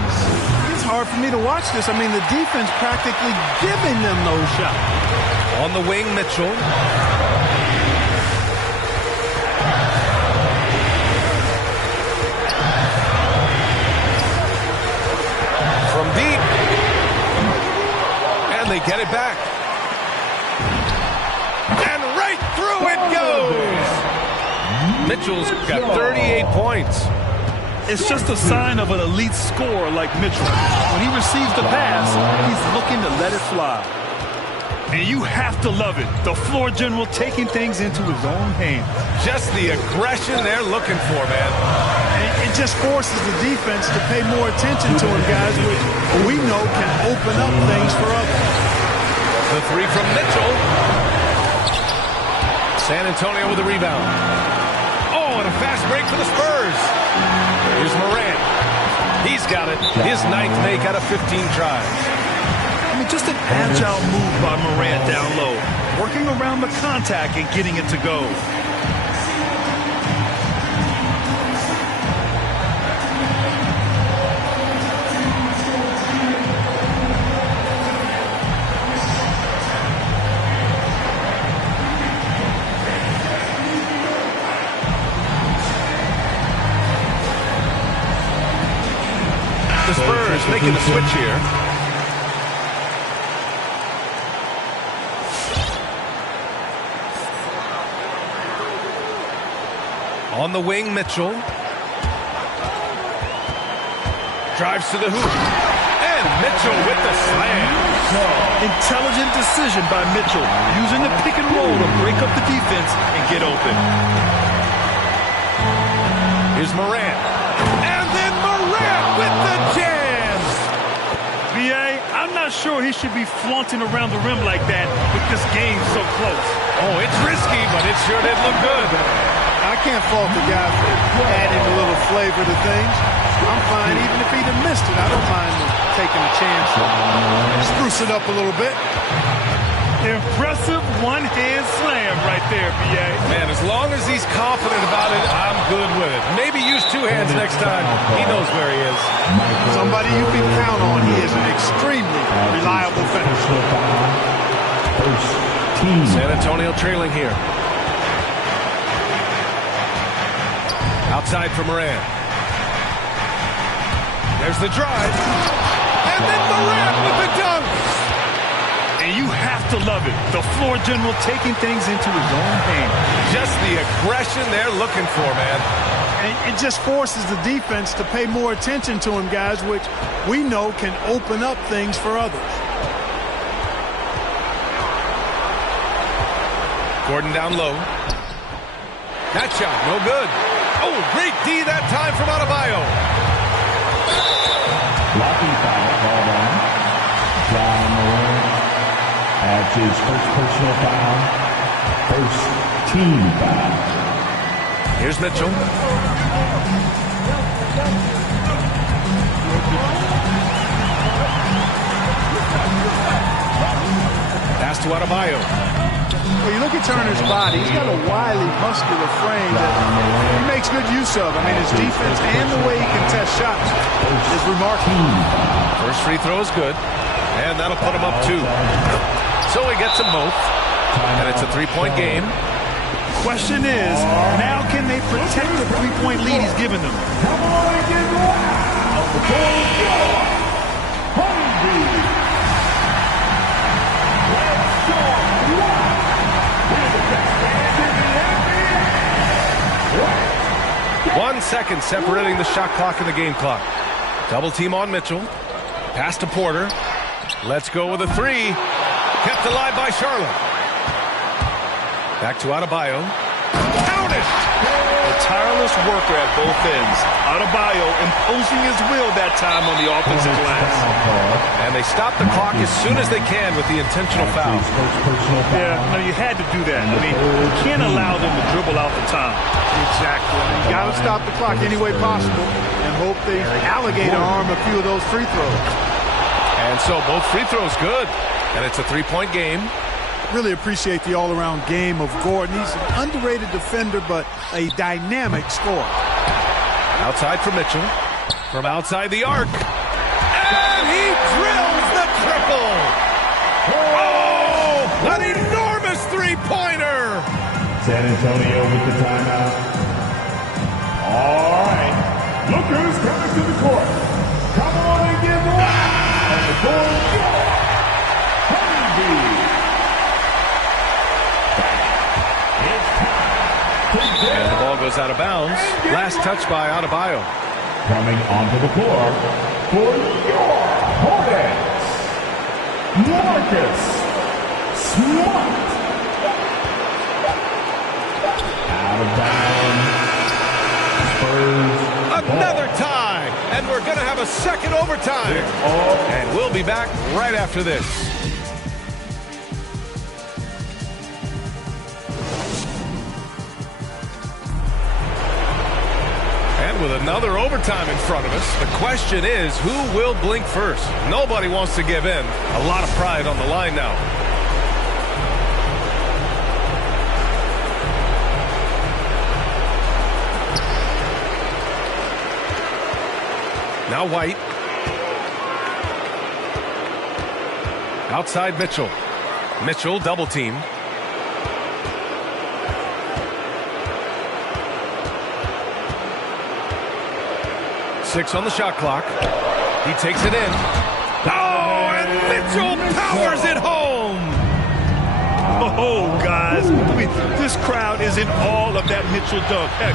It's hard for me to watch this. I mean, the defense practically giving them those shots. On the wing, Mitchell. From deep. And they get it back. And right through it goes. Mitchell's got 38 points. It's just a sign of an elite scorer like Mitchell. When he receives the pass, he's looking to let it fly. And you have to love it. The floor general taking things into his own hands. Just the aggression they're looking for, man. It just forces the defense to pay more attention to him, guys, which we know can open up things for others. The three from Mitchell. San Antonio with the rebound. Oh, and a fast break for the Spurs. Here's Morant. He's got it. His 9th make out of 15 tries. I mean, just an agile move by Morant down low. Working around the contact and getting it to go. The Spurs making the switch here. On the wing, Mitchell. Drives to the hoop. And Mitchell with the slam. Intelligent decision by Mitchell. Using the pick and roll to break up the defense and get open. Here's Morant. And then Morant with the jam. B.A., I'm not sure he should be flaunting around the rim like that with this game so close. Oh, it's risky, but it sure did look good. I can't fault the guy for adding a little flavor to things. I'm fine even if he'd have missed it. I don't mind taking a chance to spruce it up a little bit. Impressive one-hand slam right there, B.A. Man, as long as he's confident about it, I'm good with it. Maybe use 2 hands next time. He knows where he is. Somebody you can count on. He is an extremely reliable finisher. San Antonio trailing here. Outside for Morant. There's the drive. And then Morant with the dunk. And you have to love it. The floor general taking things into his own hands. Just the aggression they're looking for, man. And it just forces the defense to pay more attention to him, guys, which we know can open up things for others. Gordon down low. That shot, no good. Oh, great D that time from Adebayo. Blocking foul, ball on. John Moran adds his first personal foul, first team foul. Here's Mitchell. Pass to Adebayo. Well, you look at Turner's body, he's got a wily, muscular frame that he makes good use of. I mean, his defense and the way he can test shots is remarkable. First free throw is good, and that'll put him up 2. So he gets them both, and it's a 3-point game. Question is, now can they protect the 3-point lead he's given them? Honeybee. 1 second separating the shot clock and the game clock. Double team on Mitchell. Pass to Porter. Let's go with a three. Kept alive by Charlotte. Back to Adebayo. Count it! A tireless worker at both ends. Adebayo imposing his will that time on the offensive glass. And they stop the clock as soon as they can with the intentional foul. Yeah, no, you had to do that. I mean, you can't allow them to dribble out the time. Exactly. You got to stop the clock any way possible and hope they alligator arm a few of those free throws. And so both free throws good. And it's a three-point game. Really appreciate the all-around game of Gordon. He's an underrated defender, but a dynamic scorer. Outside for Mitchell. From outside the arc. And he drills the triple. Oh, an enormous three-pointer. San Antonio with the timeout. All right. Lookers coming to the court. Come on and give one. And the board goes. Honeybee. And the ball goes out of bounds. Last touch by Adebayo. Coming onto the floor for your Hornets, Marcus Smart. Out of bounds. Spurs. Another tie. And we're going to have a second overtime. And we'll be back right after this. With another overtime in front of us, the question is, who will blink first? Nobody wants to give in. A lot of pride on the line now. Now White. Outside Mitchell. Mitchell double team. Six on the shot clock. He takes it in. Oh, and Mitchell powers it home. Oh, guys. I mean, this crowd is in awe of that Mitchell dunk. Heck,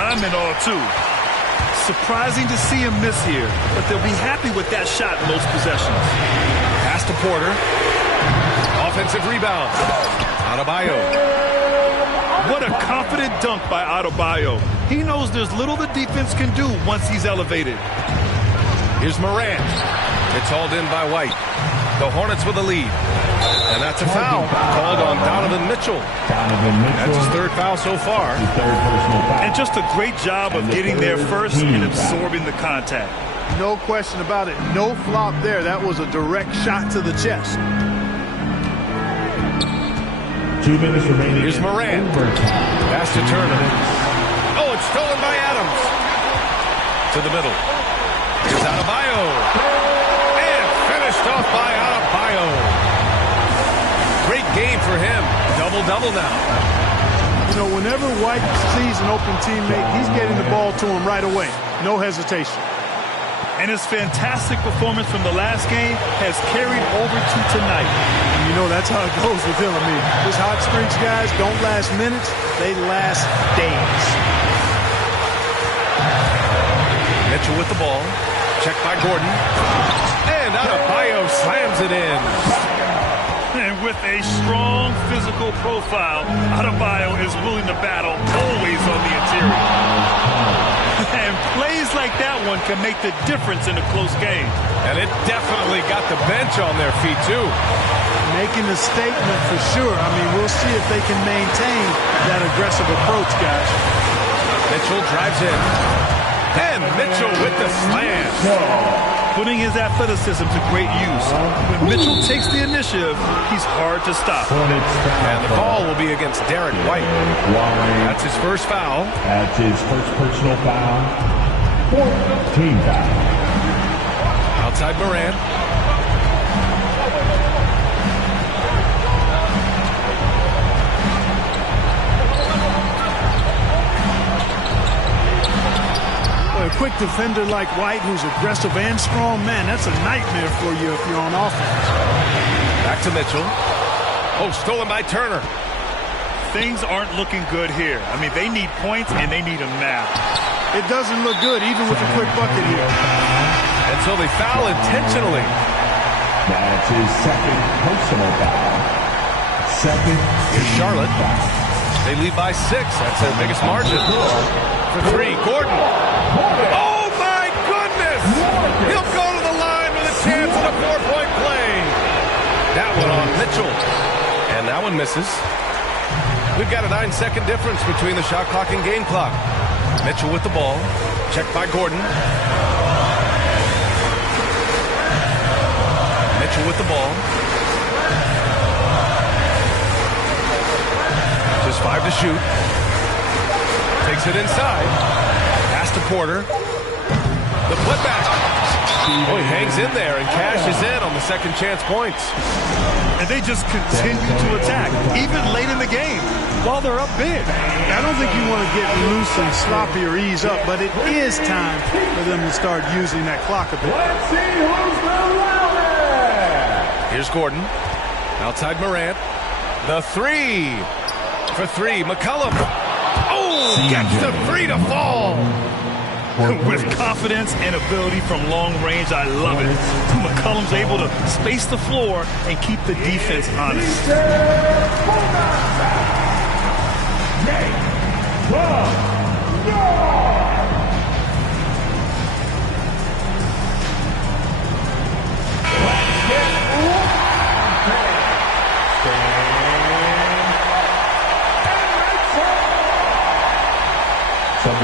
I'm in awe, too. Surprising to see him miss here, but they'll be happy with that shot most possessions. Pass to Porter. Offensive rebound. Adebayo. What a confident dunk by Adebayo. He knows there's little the defense can do once he's elevated. Here's Morant. It's hauled in by White. The Hornets with a lead. And that's a foul called on Donovan Mitchell. That's his third foul so far. And just a great job of getting there first and absorbing the contact. No question about it. No flop there. That was a direct shot to the chest. 2 minutes remaining. Here's Morant. Pass to Turner. Oh, it's stolen by Adams. To the middle. Here's Adebayo. And finished off by Adebayo. Great game for him. Double-double now. You know, whenever White sees an open teammate, he's getting the ball to him right away. No hesitation. And his fantastic performance from the last game has carried over to tonight. And you know, that's how it goes with him. I mean, his hot streaks, guys, don't last minutes. They last days. Mitchell with the ball. Checked by Gordon. And Adebayo slams it in. And with a strong physical profile, Adebayo is willing to battle always on the interior. And plays like that one can make the difference in a close game. And it definitely got the bench on their feet, too. Making a statement for sure. I mean, we'll see if they can maintain that aggressive approach, guys. Mitchell drives in. And Mitchell with the slam. Putting his athleticism to great use. When Mitchell takes the initiative, he's hard to stop. And the ball will be against Derek White. That's his first foul. That's his first personal foul. Team foul. Outside Morant. a quick defender like White, who's aggressive and strong, man, that's a nightmare for you if you're on offense. Back to Mitchell. Oh, stolen by Turner. Things aren't looking good here. I mean, they need points, and they need them now. It doesn't look good, even with a quick bucket here. And so they foul intentionally. That's his second personal foul. Second. Here's Charlotte. They lead by 6. That's their biggest margin. For 3, Gordon. Oh, my goodness! He'll go to the line with a chance at a 4-point play. That one on Mitchell. And that one misses. We've got a 9-second difference between the shot clock and game clock. Mitchell with the ball. Checked by Gordon. Mitchell with the ball. Just 5 to shoot. Takes it inside. Pass to Porter. The putback. Oh, he hangs in there and cashes in on the second chance points. And they just continue to attack, even late in the game, while they're up big. I don't think you want to get loose and sloppy or ease up, but it is time for them to start using that clock a bit. Let's see who's the loudest. Here's Gordon. Outside Morant. The 3. For 3, McCollum. Oh, gets the 3 to fall. With confidence and ability from long range, I love it. McCollum's able to space the floor and keep the defense honest.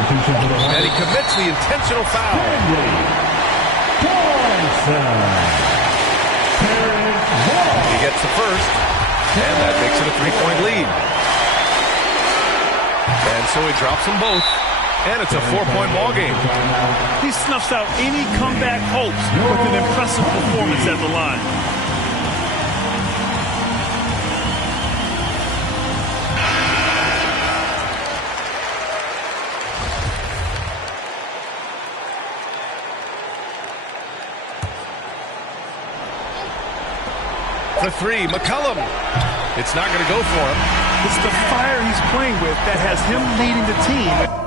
And he commits the intentional foul. He gets the first, and that makes it a 3-point lead. And so he drops them both, and it's a 4-point ball game. He snuffs out any comeback hopes with an impressive performance at the line. For 3, McCollum. It's not going to go for him. It's the fire he's playing with that has him leading the team.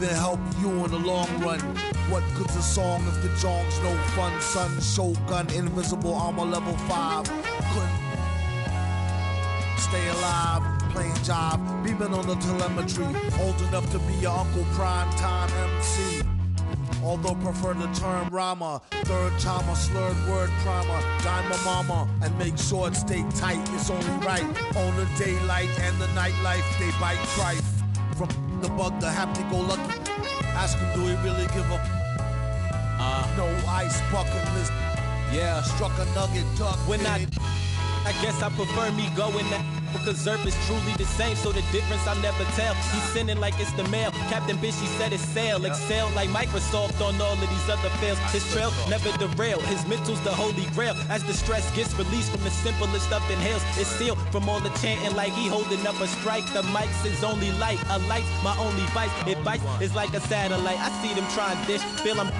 Help you in the long run. What good's a song if the jong's no fun? Sun, Shogun, invisible armor level 5. Couldn't stay alive, playing job, beaming on the telemetry. Old enough to be your Uncle Prime Time MC. Although prefer the term rama, third timer, slurred word primer, dime my mama, and make sure it stay tight. It's only right. On the daylight and the nightlife, they bite trife. From the bug, the happy-go-lucky. Ask him, do he really give a no ice bucket list? Yeah, struck a nugget duck. When I guess I prefer me going that because Zerp is truly the same, so the difference I never tell. He's sending like it's the mail. Captain Bitch, he said it's sail. Excel like Microsoft on all of these other fails. His trail never derail. His mental's the holy grail. As the stress gets released from the simplest stuff inhales, it's sealed from all the chanting like he holding up a strike. The mic's his only light. A light's my only vice. It bites is like a satellite. I see them trying dish. Feel I'm